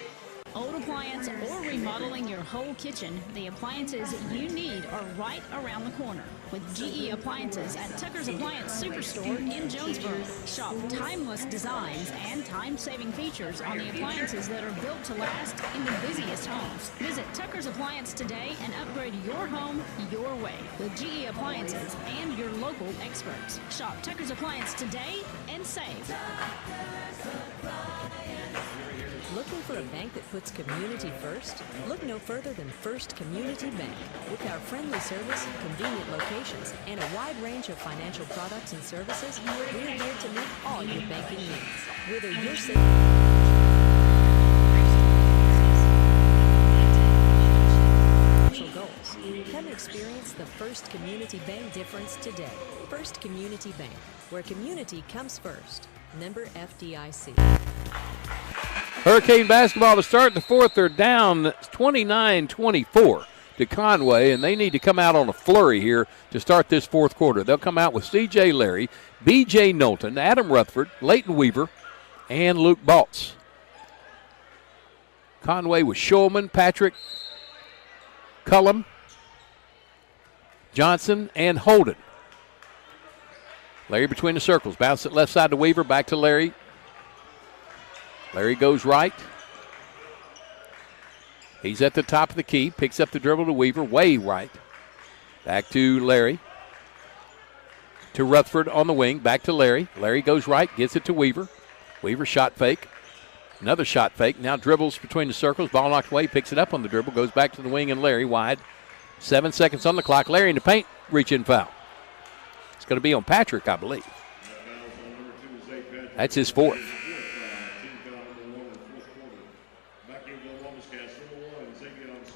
Old appliance or remodeling your whole kitchen kitchen, the appliances you need are right around the corner. With GE Appliances at Tucker's Appliance Superstore in Jonesboro. Shop timeless designs and time-saving features on the appliances that are built to last in the busiest homes. Visit Tucker's Appliance today and upgrade your home your way with GE Appliances and your local experts. Shop Tucker's Appliance today and save. Looking for a bank that puts community first? Look no further than First Community Bank. With our friendly service, convenient locations, and a wide range of financial products and services, we're here to meet all your banking needs. Whether you're saving goals, come experience the First Community Bank difference today. First Community Bank, where community comes first. Member FDIC. Hurricane basketball to start the fourth. They're down 29-24 to Conway, and they need to come out on a flurry here to start this fourth quarter. They'll come out with C.J. Larry, B.J. Knowlton, Adam Rutherford, Leighton Weaver, and Luke Baltz. Conway with Shulman, Patrick, Cullum, Johnson, and Holden. Larry between the circles. Bounce it left side to Weaver. Back to Larry. Larry goes right. He's at the top of the key. Picks up the dribble to Weaver. Way right. Back to Larry. To Rutherford on the wing. Back to Larry. Larry goes right. Gets it to Weaver. Weaver shot fake. Another shot fake. Now dribbles between the circles. Ball knocked away. Picks it up on the dribble. Goes back to the wing and Larry wide. 7 seconds on the clock. Larry in the paint. Reach-in foul. It's going to be on Patrick, I believe. That's his fourth.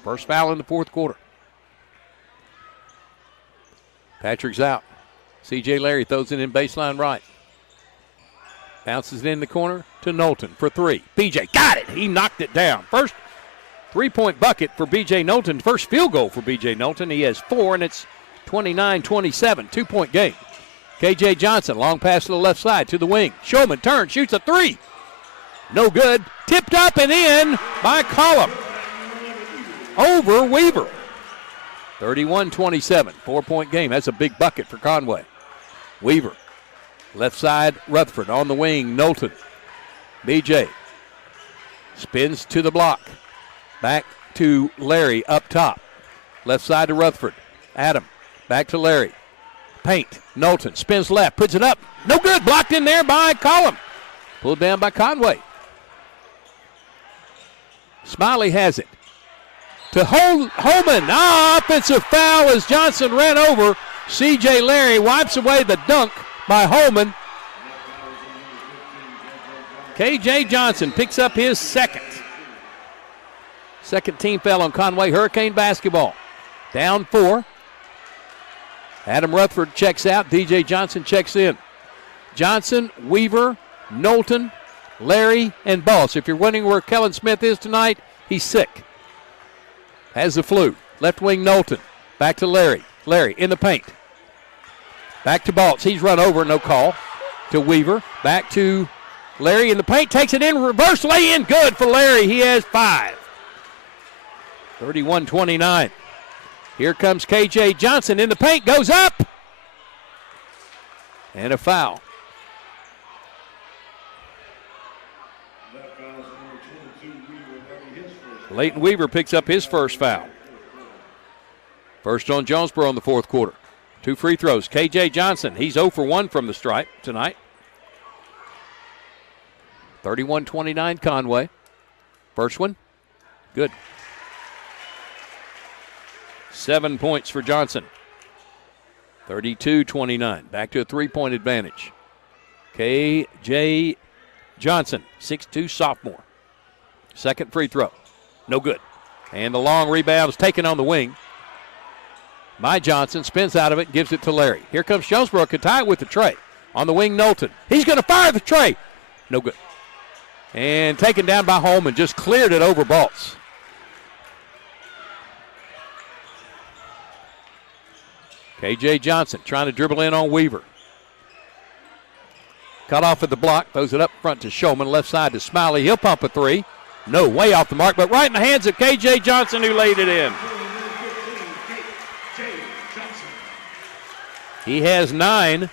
First foul in the fourth quarter. Patrick's out. C.J. Larry throws it in baseline right. Bounces it in the corner to Knowlton for three. B.J. got it. He knocked it down. First three-point bucket for B.J. Knowlton. First field goal for B.J. Knowlton. He has four, and it's 29-27. Two-point game. K.J. Johnson, long pass to the left side to the wing. Shulman turns, shoots a three. No good. Tipped up and in by Cullum. Over Weaver. 31-27, 4-point game. That's a big bucket for Conway. Weaver, left side, Rutherford on the wing, Knowlton. B.J. spins to the block. Back to Larry up top. Left side to Rutherford. Adam, back to Larry. Paint, Knowlton spins left, puts it up. No good, blocked in there by Cullum. Pulled down by Conway. Smiley has it. To Holman. Offensive foul as Johnson ran over C.J. Larry. Wipes away the dunk by Holman. K.J. Johnson picks up his second. Second team foul on Conway. Hurricane basketball. Down 4. Adam Rutherford checks out. D.J. Johnson checks in. Johnson, Weaver, Knowlton, Larry, and Boss. If you're wondering where Kellen Smith is tonight, he's sick. Has the flu. Left wing Knowlton. Back to Larry. Larry in the paint. Back to Baltz. He's run over. No call. To Weaver. Back to Larry in the paint. Takes it in. Reverse lay in. Good for Larry. He has 5. 31-29. Here comes K.J. Johnson in the paint. Goes up. And a foul. Leighton Weaver picks up his first foul. First on Jonesboro in the fourth quarter. 2 free throws. K.J. Johnson, he's 0 for 1 from the stripe tonight. 31-29 Conway. First one, good. 7 points for Johnson. 32-29. Back to a 3-point advantage. K.J. Johnson, 6'2 sophomore. Second free throw. No good. And the long rebound is taken on the wing by Johnson. Spins out of it and gives it to Larry. Here comes Jonesboro. Could tie it with the tray. On the wing, Knowlton. He's going to fire the tray. No good. And taken down by Holman. Just cleared it over Baltz. K.J. Johnson trying to dribble in on Weaver. Cut off at the block. Throws it up front to Shulman. Left side to Smiley. He'll pump a three. No, way off the mark, but right in the hands of K.J. Johnson, who laid it in. He has 9,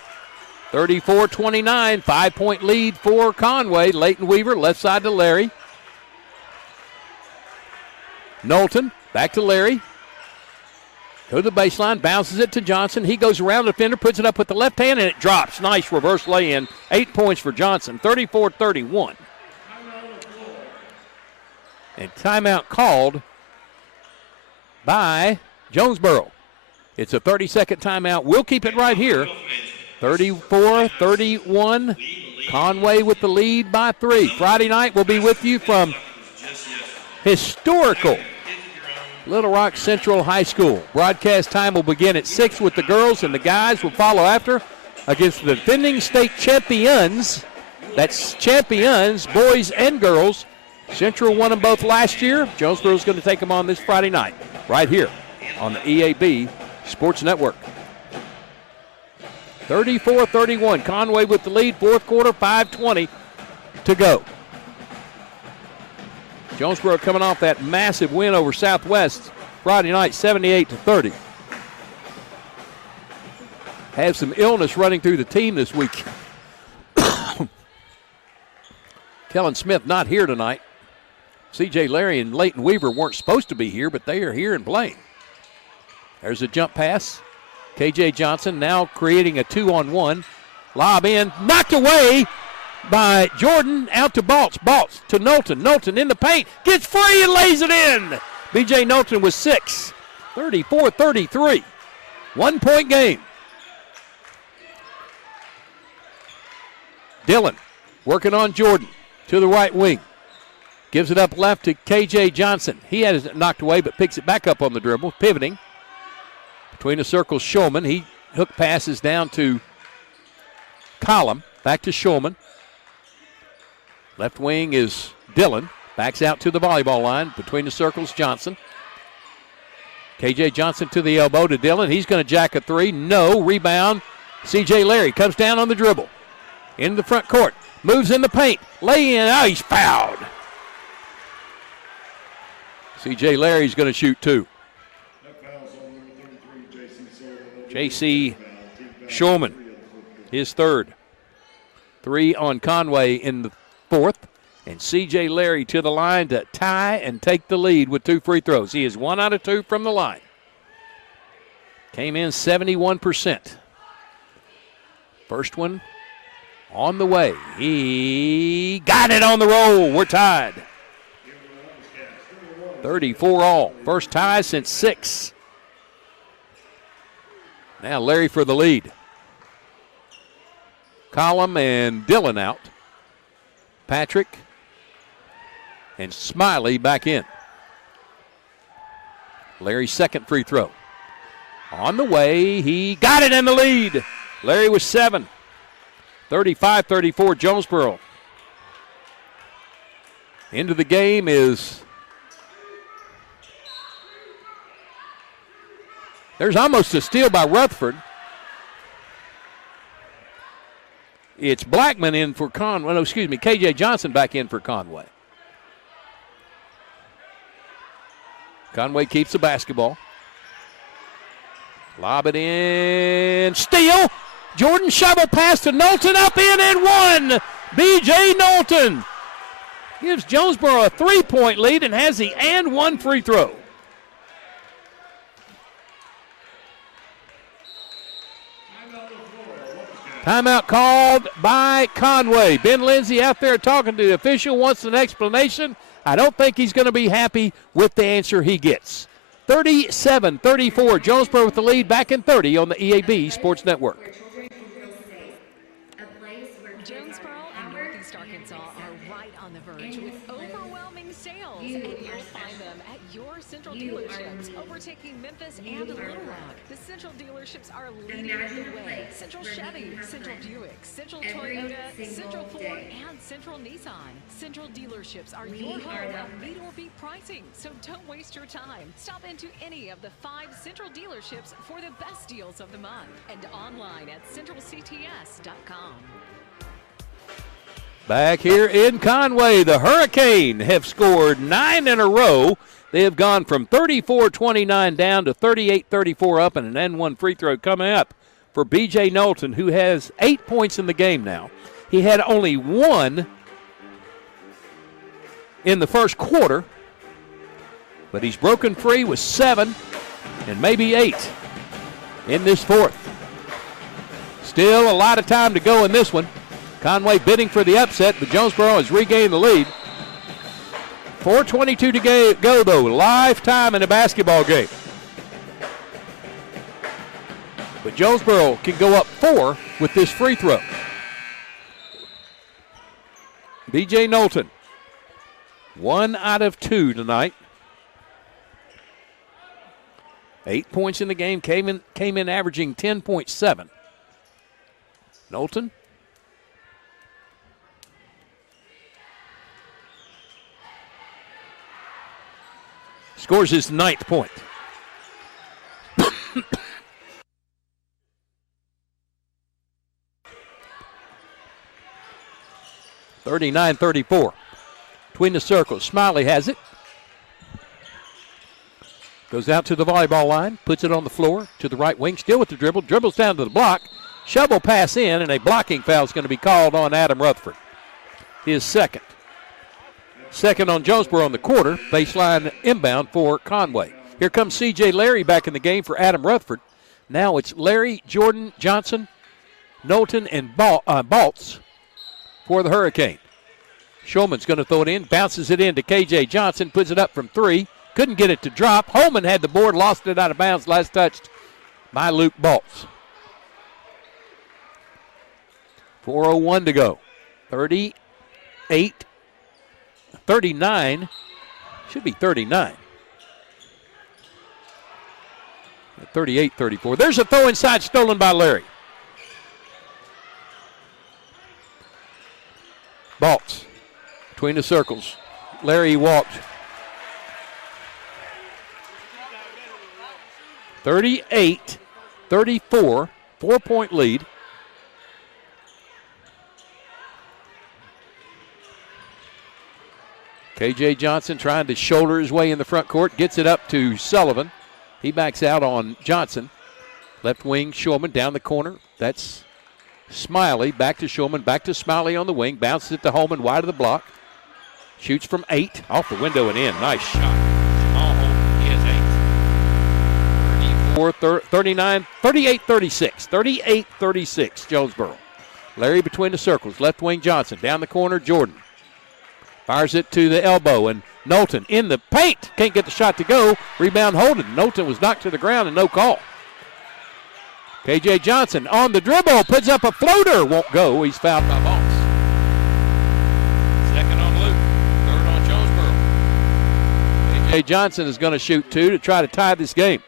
34-29, 5-point lead for Conway. Leighton Weaver, left side to Larry. Knowlton, back to Larry. Go to the baseline, bounces it to Johnson. He goes around the defender, puts it up with the left hand, and it drops. Nice reverse lay-in. 8 points for Johnson, 34-31. And timeout called by Jonesboro. It's a 30-second timeout. We'll keep it right here. 34-31. Conway with the lead by 3. Friday night we'll be with you from historical Little Rock Central High School. Broadcast time will begin at 6 with the girls, and the guys will follow after against the defending state champions. That's champions, boys and girls. Central won them both last year. Jonesboro's going to take them on this Friday night right here on the EAB Sports Network. 34-31. Conway with the lead. Fourth quarter, 5:20 to go. Jonesboro coming off that massive win over Southwest Friday night, 78-30. Have some illness running through the team this week. Kellen Smith not here tonight. C.J. Larry and Leighton Weaver weren't supposed to be here, but they are here and playing. There's a jump pass. K.J. Johnson now creating a 2-on-1. Lob in, knocked away by Jordan, out to Baltz. Baltz to Knowlton. Knowlton in the paint, gets free and lays it in. B.J. Knowlton with 6. 34-33. 1 point game. Dillon working on Jordan to the right wing. Gives it up left to K.J. Johnson. He has it knocked away but picks it back up on the dribble, pivoting. Between the circles, Shulman. He hook passes down to Collum. Back to Shulman. Left wing is Dillon. Backs out to the volleyball line. Between the circles, Johnson. K.J. Johnson to the elbow to Dillon. He's going to jack a 3. No. Rebound. C.J. Larry comes down on the dribble. Into the front court. Moves in the paint. Lay in. Oh, he's fouled. C.J. Larry's going to shoot 2. J.C. Shulman, his third. 3 on Conway in the fourth. And C.J. Larry to the line to tie and take the lead with 2 free throws. He is 1 out of 2 from the line. Came in 71%. First one on the way. He got it on the roll. We're tied. 34 all. First tie since 6. Now Larry for the lead. Collum and Dillon out. Patrick and Smiley back in. Larry's second free throw. On the way, he got it in the lead. Larry with 7. 35-34 Jonesboro. Into the game is... There's almost a steal by Rutherford. It's Blackman in for Conway. No, excuse me, K.J. Johnson back in for Conway. Conway keeps the basketball. Lob it in. Steal. Jordan shovel pass to Knowlton. Up in and 1. B.J. Knowlton gives Jonesboro a 3-point lead and has the and 1 free throw. Timeout called by Conway. Ben Lindsay out there talking to the official, wants an explanation. I don't think he's going to be happy with the answer he gets. 37-34, Jonesboro with the lead, back in 30 on the EAB Sports Network. Jonesboro and Northeast Arkansas are right on the verge with overwhelming sales, and you'll find them at your Central dealerships, overtaking Memphis and Little Rock. The Central dealerships are leading the way. Central Chevy, Central Buick, Central Toyota, Central Ford, and Central Nissan. Central dealerships are your home of meet or beat pricing, so don't waste your time. Stop into any of the 5 Central dealerships for the best deals of the month and online at centralcts.com. Back here in Conway, the Hurricane have scored 9 in a row. They have gone from 34-29 down to 38-34 up, and an N1 free throw coming up for B.J. Knowlton, who has 8 points in the game now. He had only 1 in the first quarter, but he's broken free with 7 and maybe 8 in this fourth. Still a lot of time to go in this one. Conway bidding for the upset, but Jonesboro has regained the lead. 4:22 to go, though. Lifetime in a basketball game. But Jonesboro can go up 4 with this free throw. B.J. Knowlton, 1 out of 2 tonight. 8 points in the game, came in averaging 10.7. Knowlton. Scores his 9th point. 39-34. Between the circles, Smiley has it. Goes out to the volleyball line, puts it on the floor to the right wing, still with the dribble, dribbles down to the block, shovel pass in, and a blocking foul is going to be called on Adam Rutherford. His second. Second on Jonesboro in the quarter, baseline inbound for Conway. Here comes C.J. Larry back in the game for Adam Rutherford. Now it's Larry, Jordan, Johnson, Knowlton, and Baltz for the Hurricane. Shulman's going to throw it in, bounces it in to K.J. Johnson, puts it up from 3. Couldn't get it to drop. Holman had the board, lost it out of bounds, last touched by Luke Baltz. 4:01 to go. 39. Should be 39. 38-34. There's a throw inside stolen by Larry. Baltz between the circles. Larry walked. 38-34, 4-point lead. K.J. Johnson trying to shoulder his way in the front court, gets it up to Sullivan. He backs out on Johnson. Left wing, Shulman down the corner. That's Smiley, back to Shulman, back to Smiley on the wing. Bounces it to Holman, wide of the block. Shoots from 8, off the window and in. Nice shot. Jamal Holman, he has 8. 38-36. 38-36, Jonesboro. Larry between the circles. Left wing, Johnson. Down the corner, Jordan. Fires it to the elbow, and Knowlton in the paint. Can't get the shot to go. Rebound Holden. Knowlton was knocked to the ground and no call. K.J. Johnson on the dribble. Puts up a floater. Won't go. He's fouled by Baltz. Second on Luke. Third on Jonesboro. K.J. Johnson is going to shoot 2 to try to tie this game.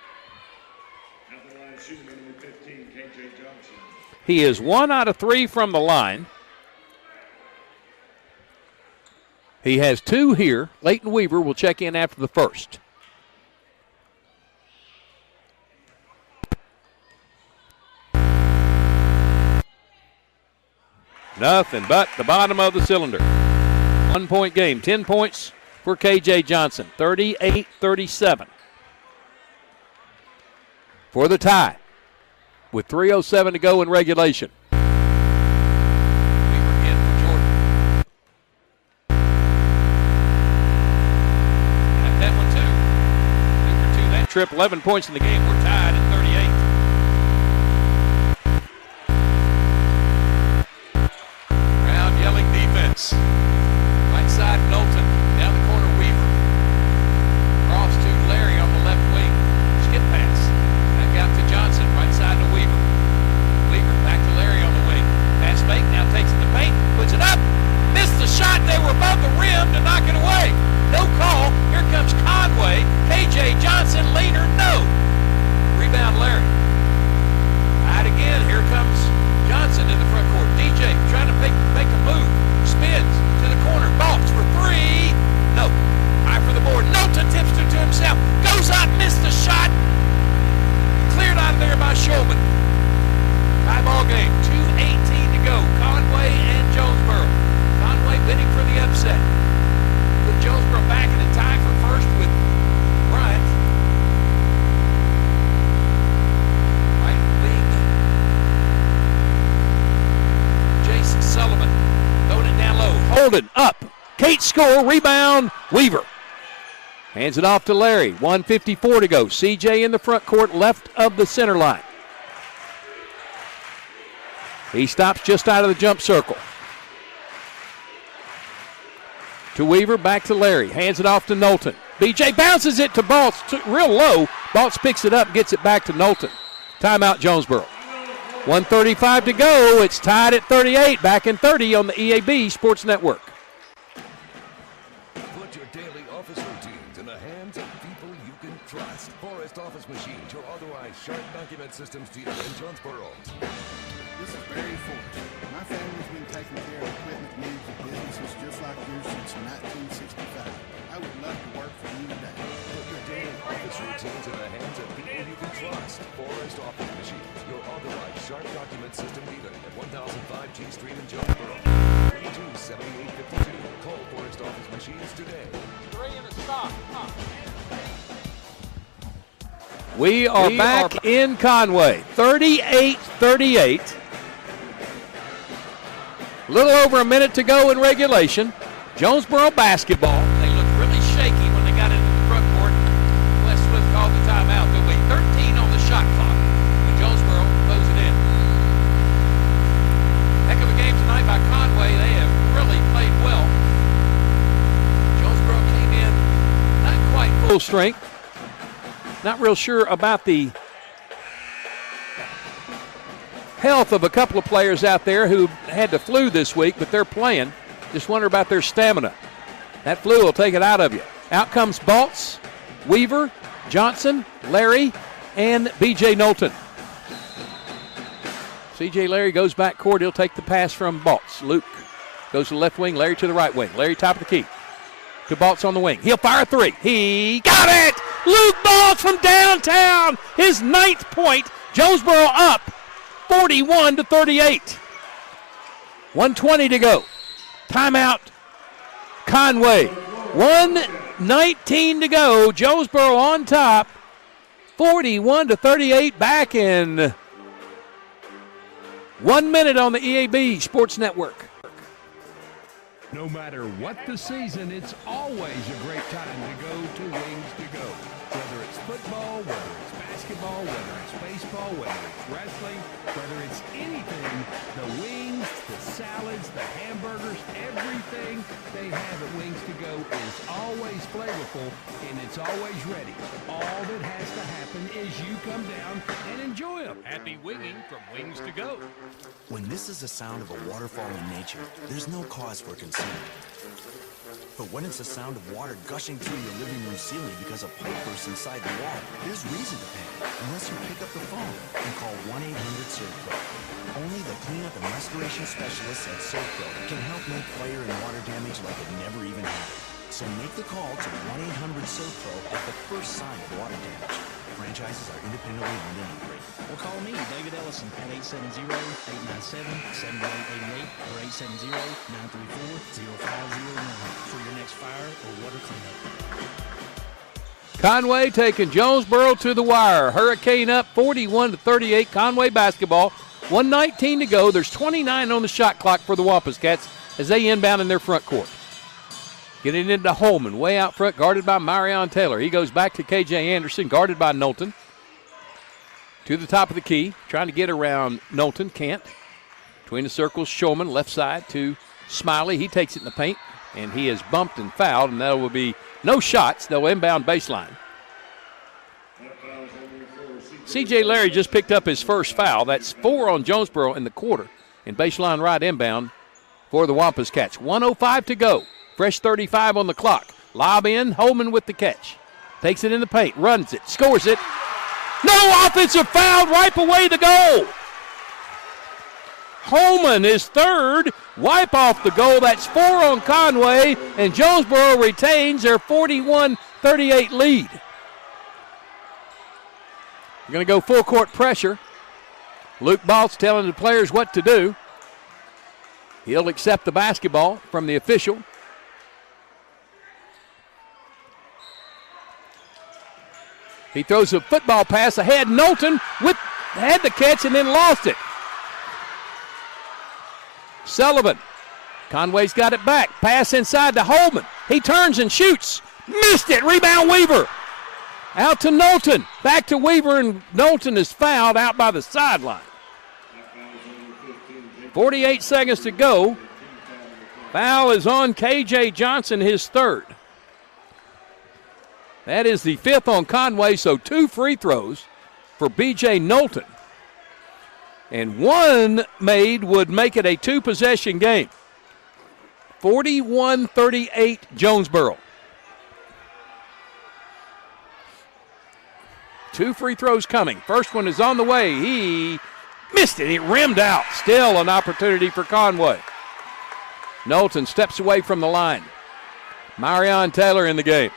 He is 1 out of 3 from the line. He has 2 here. Leighton Weaver will check in after the first. Nothing but the bottom of the cylinder. 1-point game. 10 points for K.J. Johnson. 38-37. For the tie. With 3:07 to go in regulation. Trip, 11 points in the game. We're tied at 38. Round yelling defense. Right side, Knowlton. Down the corner, Weaver. Cross to Larry on the left wing. Skip pass. Back out to Johnson. Right side to Weaver. Weaver back to Larry on the wing. Pass fake. Now takes it to paint. Puts it up. Missed the shot. They were above the rim to knock it away. No call. Here comes Conway. K.J. Johnson, leader, no. Rebound, Larry. Right again. Here comes Johnson in the front court. DJ trying to make a move. Spins to the corner. Baltz for 3. No. High for the board. Knowlton tips it to himself. Goes up, missed the shot. Cleared out of there by Shulman. Tie ball game. 2:18 to go. Conway and Jonesboro. bidding for the upset. With Jonesboro back in a tie for first with Bryant. Right wing. Jason Sullivan throwing it down low. Holden up. Kate score. Rebound. Weaver. Hands it off to Larry. 1:54 to go. CJ in the front court, left of the center line. He stops just out of the jump circle. To Weaver, back to Larry. Hands it off to Knowlton. BJ bounces it to Baltz, real low. Baltz picks it up, gets it back to Knowlton. Timeout, Jonesboro. 1:35 to go. It's tied at 38. Back in 30 on the EAB Sports Network. Put your daily office routines in the hands of people you can trust. Forest Office Machines, your authorized Sharp document systems dealer in Jonesboro. This is Barry Ford. My family's been taking care of equipment needs of businesses just like yours since 1965. I would love to work for you today. Put your daily office routines in the hands of people you can trust. Forest Office Machines, your authorized Sharp document system dealer at 1005 G Street in Jonesboro. 227852. Call Forest Office Machines today. 3 and a stop. We are back in Conway. 38-38. A little over a minute to go in regulation. Jonesboro basketball. They looked really shaky when they got into the front court. Westwood called the timeout. There'll be 13 on the shot clock when Jonesboro throws it in. Heck of a game tonight by Conway. They have really played well. Jonesboro came in not quite full strength. Not real sure about the health of a couple of players out there who had the flu this week, but they're playing. Just wonder about their stamina. That flu will take it out of you. Out comes Baltz, Weaver, Johnson, Larry, and B.J. Knowlton. C.J. Larry goes back court. He'll take the pass from Baltz. Luke goes to the left wing, Larry to the right wing. Larry top of the key. To Baltz on the wing. He'll fire a three. He got it! Luke Baltz from downtown. His 9th point. Jonesboro up 41-38. 1:20 to go. Timeout. Conway. 1:19 to go. Jonesboro on top. 41-38. Back in 1 minute on the EAB Sports Network. No matter what the season, it's always a great time to go to Wings to Go. Whether it's football, whether it's basketball, whether it's baseball, whether it's wrestling, whether it's anything, the wings, the salads, the hamburgers, everything they have at Wings to Go is always flavorful and it's always ready. All that has to happen is you come down and enjoy them. Happy winging from Wings to Go. When this is the sound of a waterfall in nature, there's no cause for concern. But when it's the sound of water gushing through your living room ceiling because a pipe bursts inside the wall, there's reason to panic, unless you pick up the phone and call 1-800-SERVPRO. Only the cleanup and restoration specialists at SERVPRO can help make fire and water damage like it never even happened. So make the call to 1-800-SERVPRO at the first sign of water damage. Franchises are independently owned and operated. Or call me, David Ellison, at 870-897-7888 or 870-934-0501 for your next fire or water cleanup. Conway taking Jonesboro to the wire. Hurricane up 41-38. Conway basketball. 1:19 to go. There's 29 on the shot clock for the Wampus Cats as they inbound in their front court. Getting into Holman, way out front, guarded by Marion Taylor. He goes back to K.J. Anderson, guarded by Knowlton. To the top of the key, trying to get around Knowlton, can't. Between the circles, Shulman, left side to Smiley. He takes it in the paint, and he is bumped and fouled, and there will be no shots. They'll inbound baseline. C.J. Larry just picked up his first foul. That's 4 on Jonesboro in the quarter, and baseline right inbound for the Wampus Cats. 1:05 to go. Fresh 35 on the clock. Lob in, Holman with the catch. Takes it in the paint, runs it, scores it. No offensive foul, wipe away the goal. Holman is third, wipe off the goal. That's 4 on Conway, and Jonesboro retains their 41-38 lead. We're going to go full court pressure. Luke Baltz telling the players what to do. He'll accept the basketball from the official. He throws a football pass ahead. Knowlton had the catch and then lost it. Sullivan. Conway's got it back. Pass inside to Holman. He turns and shoots. Missed it. Rebound Weaver. Out to Knowlton. Back to Weaver, and Knowlton is fouled out by the sideline. 48 seconds to go. Foul is on K.J. Johnson, his third. That is the fifth on Conway, so 2 free throws for B.J. Knowlton. And one made would make it a 2-possession game. 41-38 Jonesboro. 2 free throws coming. First one is on the way. He missed it. It rimmed out. Still an opportunity for Conway. Knowlton steps away from the line. Marion Taylor in the game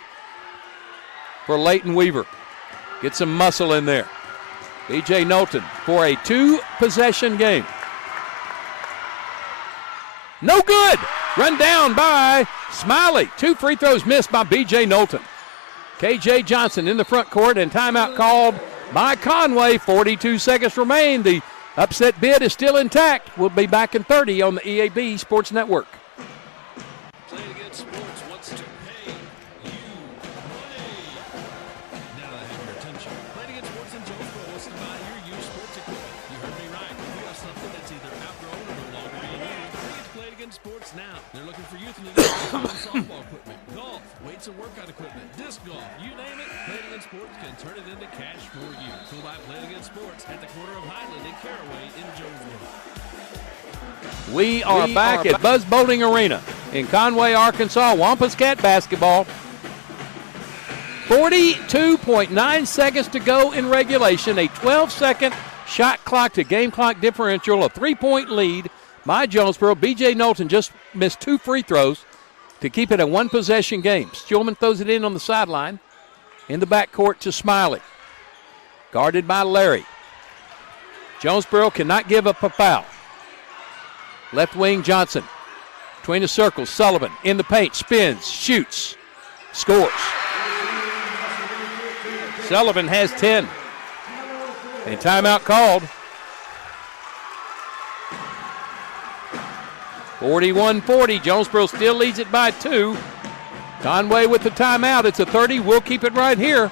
for Leighton Weaver. Get some muscle in there. B.J. Knowlton for a 2-possession game. No good. Run down by Smiley. 2 free throws missed by B.J. Knowlton. K.J. Johnson in the front court, and timeout called by Conway. 42 seconds remain. The upset bid is still intact. We'll be back in 30 on the EAB Sports Network. Play It Again Sports wants to pay you money. Now that I have your attention, Play It Again Sports in Jonesboro wants to buy your used sports equipment. You heard me right. If you have something that's either outgrown or no longer being used, bring it to Play It Again Sports now. They're looking for youth and softball equipment, golf, weights and workout equipment, disc golf, you name it, Play It Again Sports can turn it into cash for you. Go by Play It Again Sports at the corner of Highland and Caraway in Jonesboro. We are back at Buzz Bowling Arena in Conway, Arkansas. Wampus Cat basketball. 42.9 seconds to go in regulation. A 12-second shot clock to game clock differential. A 3-point lead by Jonesboro. B.J. Knowlton just missed 2 free throws to keep it a 1-possession game. Stillman throws it in on the sideline. In the backcourt to Smiley. Guarded by Larry. Jonesboro cannot give up a foul. Left wing Johnson. Between the circles, Sullivan in the paint, spins, shoots, scores. Sullivan has 10. And timeout called. 41-40. Jonesboro still leads it by 2. Conway with the timeout. It's a 30. We'll keep it right here.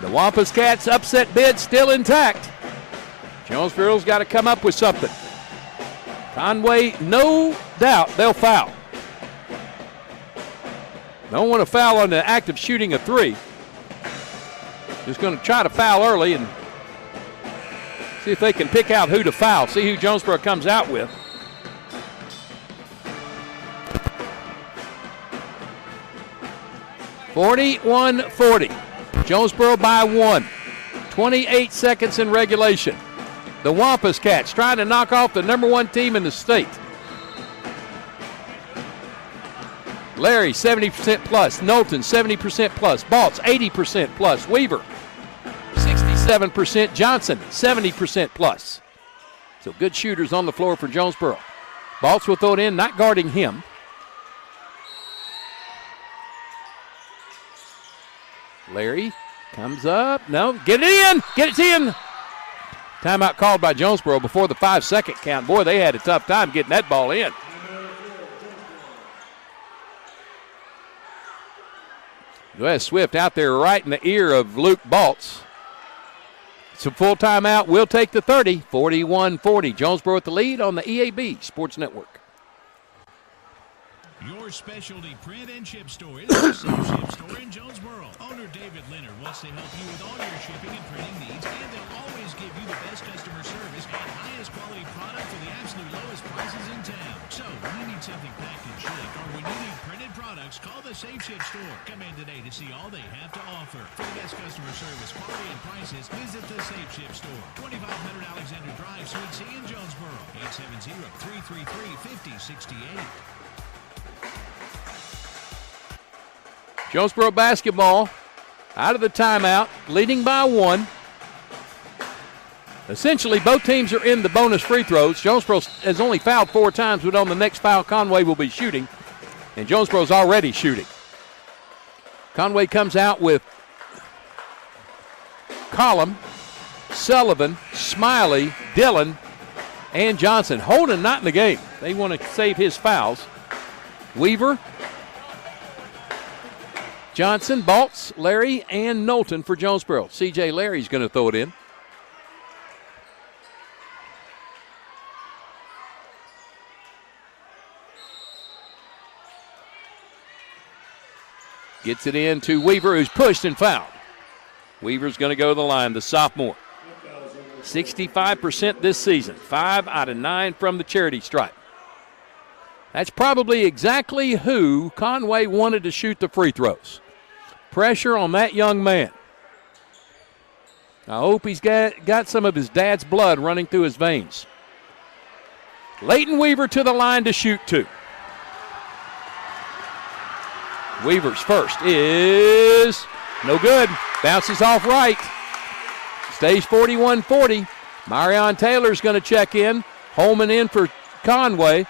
The Wampus Cats upset bid still intact. Jonesboro's got to come up with something. Conway, no doubt they'll foul. Don't want to foul on the act of shooting a 3. Just going to try to foul early and see if they can pick out who to foul. See who Jonesboro comes out with. (41-40). Jonesboro by 1. 28 seconds in regulation. The Wampus Cats trying to knock off the #1 team in the state. Larry, 70% plus. Knowlton, 70% plus. Baltz, 80% plus. Weaver, 67%. Johnson, 70% plus. So good shooters on the floor for Jonesboro. Baltz will throw it in, not guarding him. Larry comes up. No, get it in. Get it in. Timeout called by Jonesboro before the 5-second count. Boy, they had a tough time getting that ball in. Wes Swift out there right in the ear of Luke Baltz. It's a full timeout. We'll take the 30. 41-40. Jonesboro with the lead on the EAB Sports Network. Your specialty print and ship store is the Safe Ship Store in Jonesboro. Owner David Leonard wants to help you with all your shipping and printing needs, and they'll always give you the best customer service and highest quality product for the absolute lowest prices in town. So, when you need something packed and shipped, or when you need printed products, call the Safe Ship Store. Come in today to see all they have to offer. For the best customer service, quality, and prices, visit the Safe Ship Store. 2500 Alexander Drive, Suite C in Jonesboro. 870-333-5068. Jonesboro basketball out of the timeout, leading by 1. Essentially, both teams are in the bonus free throws. Jonesboro has only fouled 4 times, but on the next foul, Conway will be shooting. And Jonesboro's already shooting. Conway comes out with Collum, Sullivan, Smiley, Dillon, and Johnson. Holden not in the game. They want to save his fouls. Weaver, Johnson, Baltz, Larry, and Knowlton for Jonesboro. C.J. Larry's going to throw it in. Gets it in to Weaver, who's pushed and fouled. Weaver's going to go to the line, the sophomore. 65% this season, 5 out of 9 from the charity stripe. That's probably exactly who Conway wanted to shoot the free throws. Pressure on that young man. I hope he's got some of his dad's blood running through his veins. Leighton Weaver to the line to shoot 2. Weaver's first is no good. Bounces off right. Stays 41-40. Marion Taylor's going to check in. Holman in for Conway.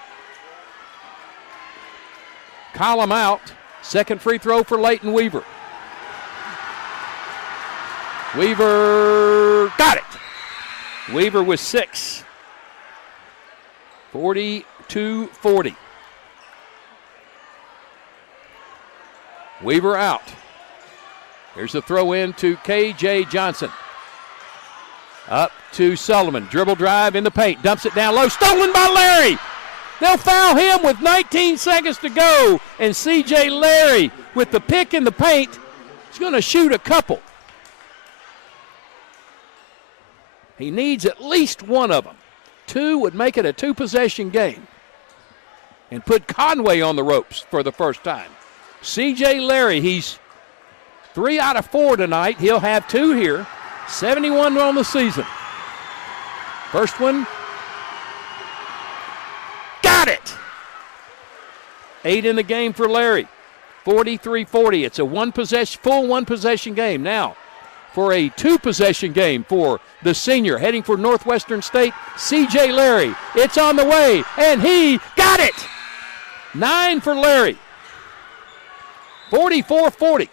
Collum out. Second free throw for Leighton Weaver. Weaver got it. Weaver with 6. 42-40. Weaver out. Here's a throw in to K.J. Johnson. Up to Sullivan. Dribble drive in the paint. Dumps it down low. Stolen by Larry. They'll foul him with 19 seconds to go. And C.J. Larry with the pick in the paint is going to shoot a couple. He needs at least one of them. 2 would make it a 2-possession game. And put Conway on the ropes for the first time. C.J. Larry, he's 3 out of 4 tonight. He'll have 2 here. 71 on the season. First one. Got it! 8 in the game for Larry. 43-40. It's a full one-possession game. Now, for a 2-possession game for the senior heading for Northwestern State, C.J. Larry. It's on the way, and he got it! 9 for Larry. 44-40.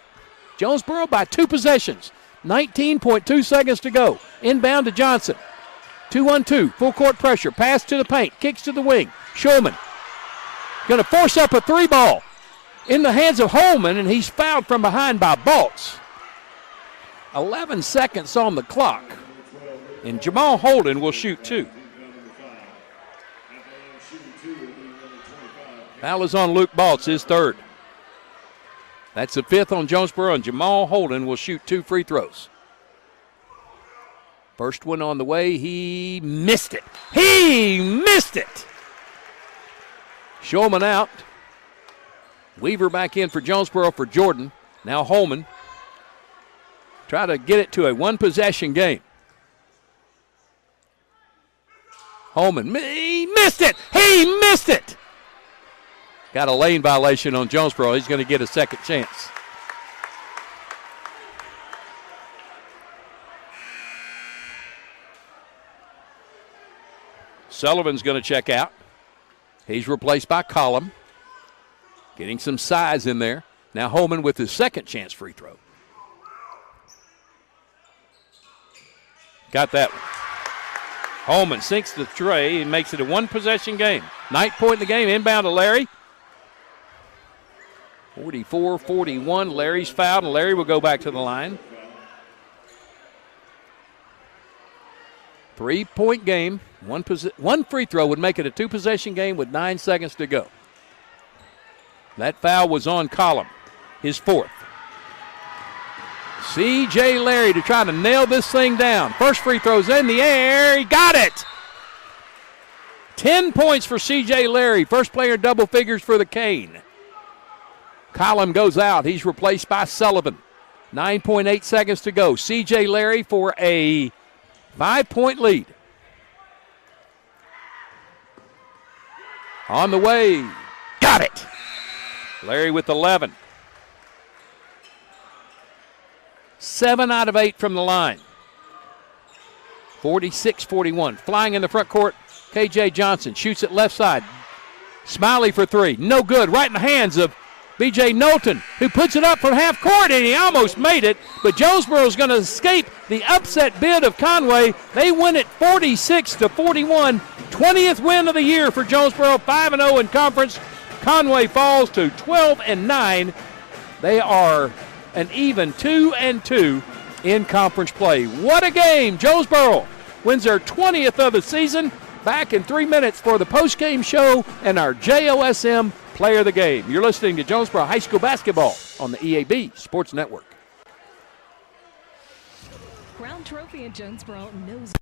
Jonesboro by 2 possessions. 19.2 seconds to go. Inbound to Johnson. 2-on-2. Full court pressure. Pass to the paint. Kicks to the wing. Shulman going to force up a 3-ball in the hands of Holman, and he's fouled from behind by Baltz. 11 seconds on the clock. And Jamal Holden will shoot 2. Foul is on Luke Baltz, his 3rd. That's the 5th on Jonesboro, and Jamal Holden will shoot 2 free throws. First one on the way, he missed it. He missed it! Shulman out. Weaver back in for Jonesboro for Jordan. Now Holman. Try to get it to a 1-possession game. Holman, he missed it! He missed it! Got a lane violation on Jonesboro. He's going to get a second chance. Sullivan's going to check out. He's replaced by Collum. Getting some size in there. Now Holman with his second chance free throw. Got that one. Holman sinks the tray and makes it a 1-possession game. 9th point in the game. Inbound to Larry. 44-41. Larry's fouled, and Larry will go back to the line. 3-point game. One free throw would make it a 2-possession game with 9 seconds to go. That foul was on Collum, his 4th. C.J. Larry to try to nail this thing down. First free throw's in the air. He got it. 10 points for C.J. Larry. First player double figures for the Cane. Collum goes out. He's replaced by Sullivan. 9.8 seconds to go. C.J. Larry for a 5-point lead. On the way. Got it. Larry with 11. 7 out of 8 from the line. 46-41. Flying in the front court, K.J. Johnson shoots it left side. Smiley for three. No good. Right in the hands of B.J. Knowlton, who puts it up from half court, and he almost made it. But Jonesboro is going to escape the upset bid of Conway. They win it 46-41. 20th win of the year for Jonesboro, 5-0 in conference. Conway falls to 12-9. They are an even 2-2 in conference play. What a game! Jonesboro wins their 20th of the season. Back in 3 minutes for the post-game show and our JOSM Player of the Game. You're listening to Jonesboro High School Basketball on the EAB Sports Network. Crown Trophy in Jonesboro knows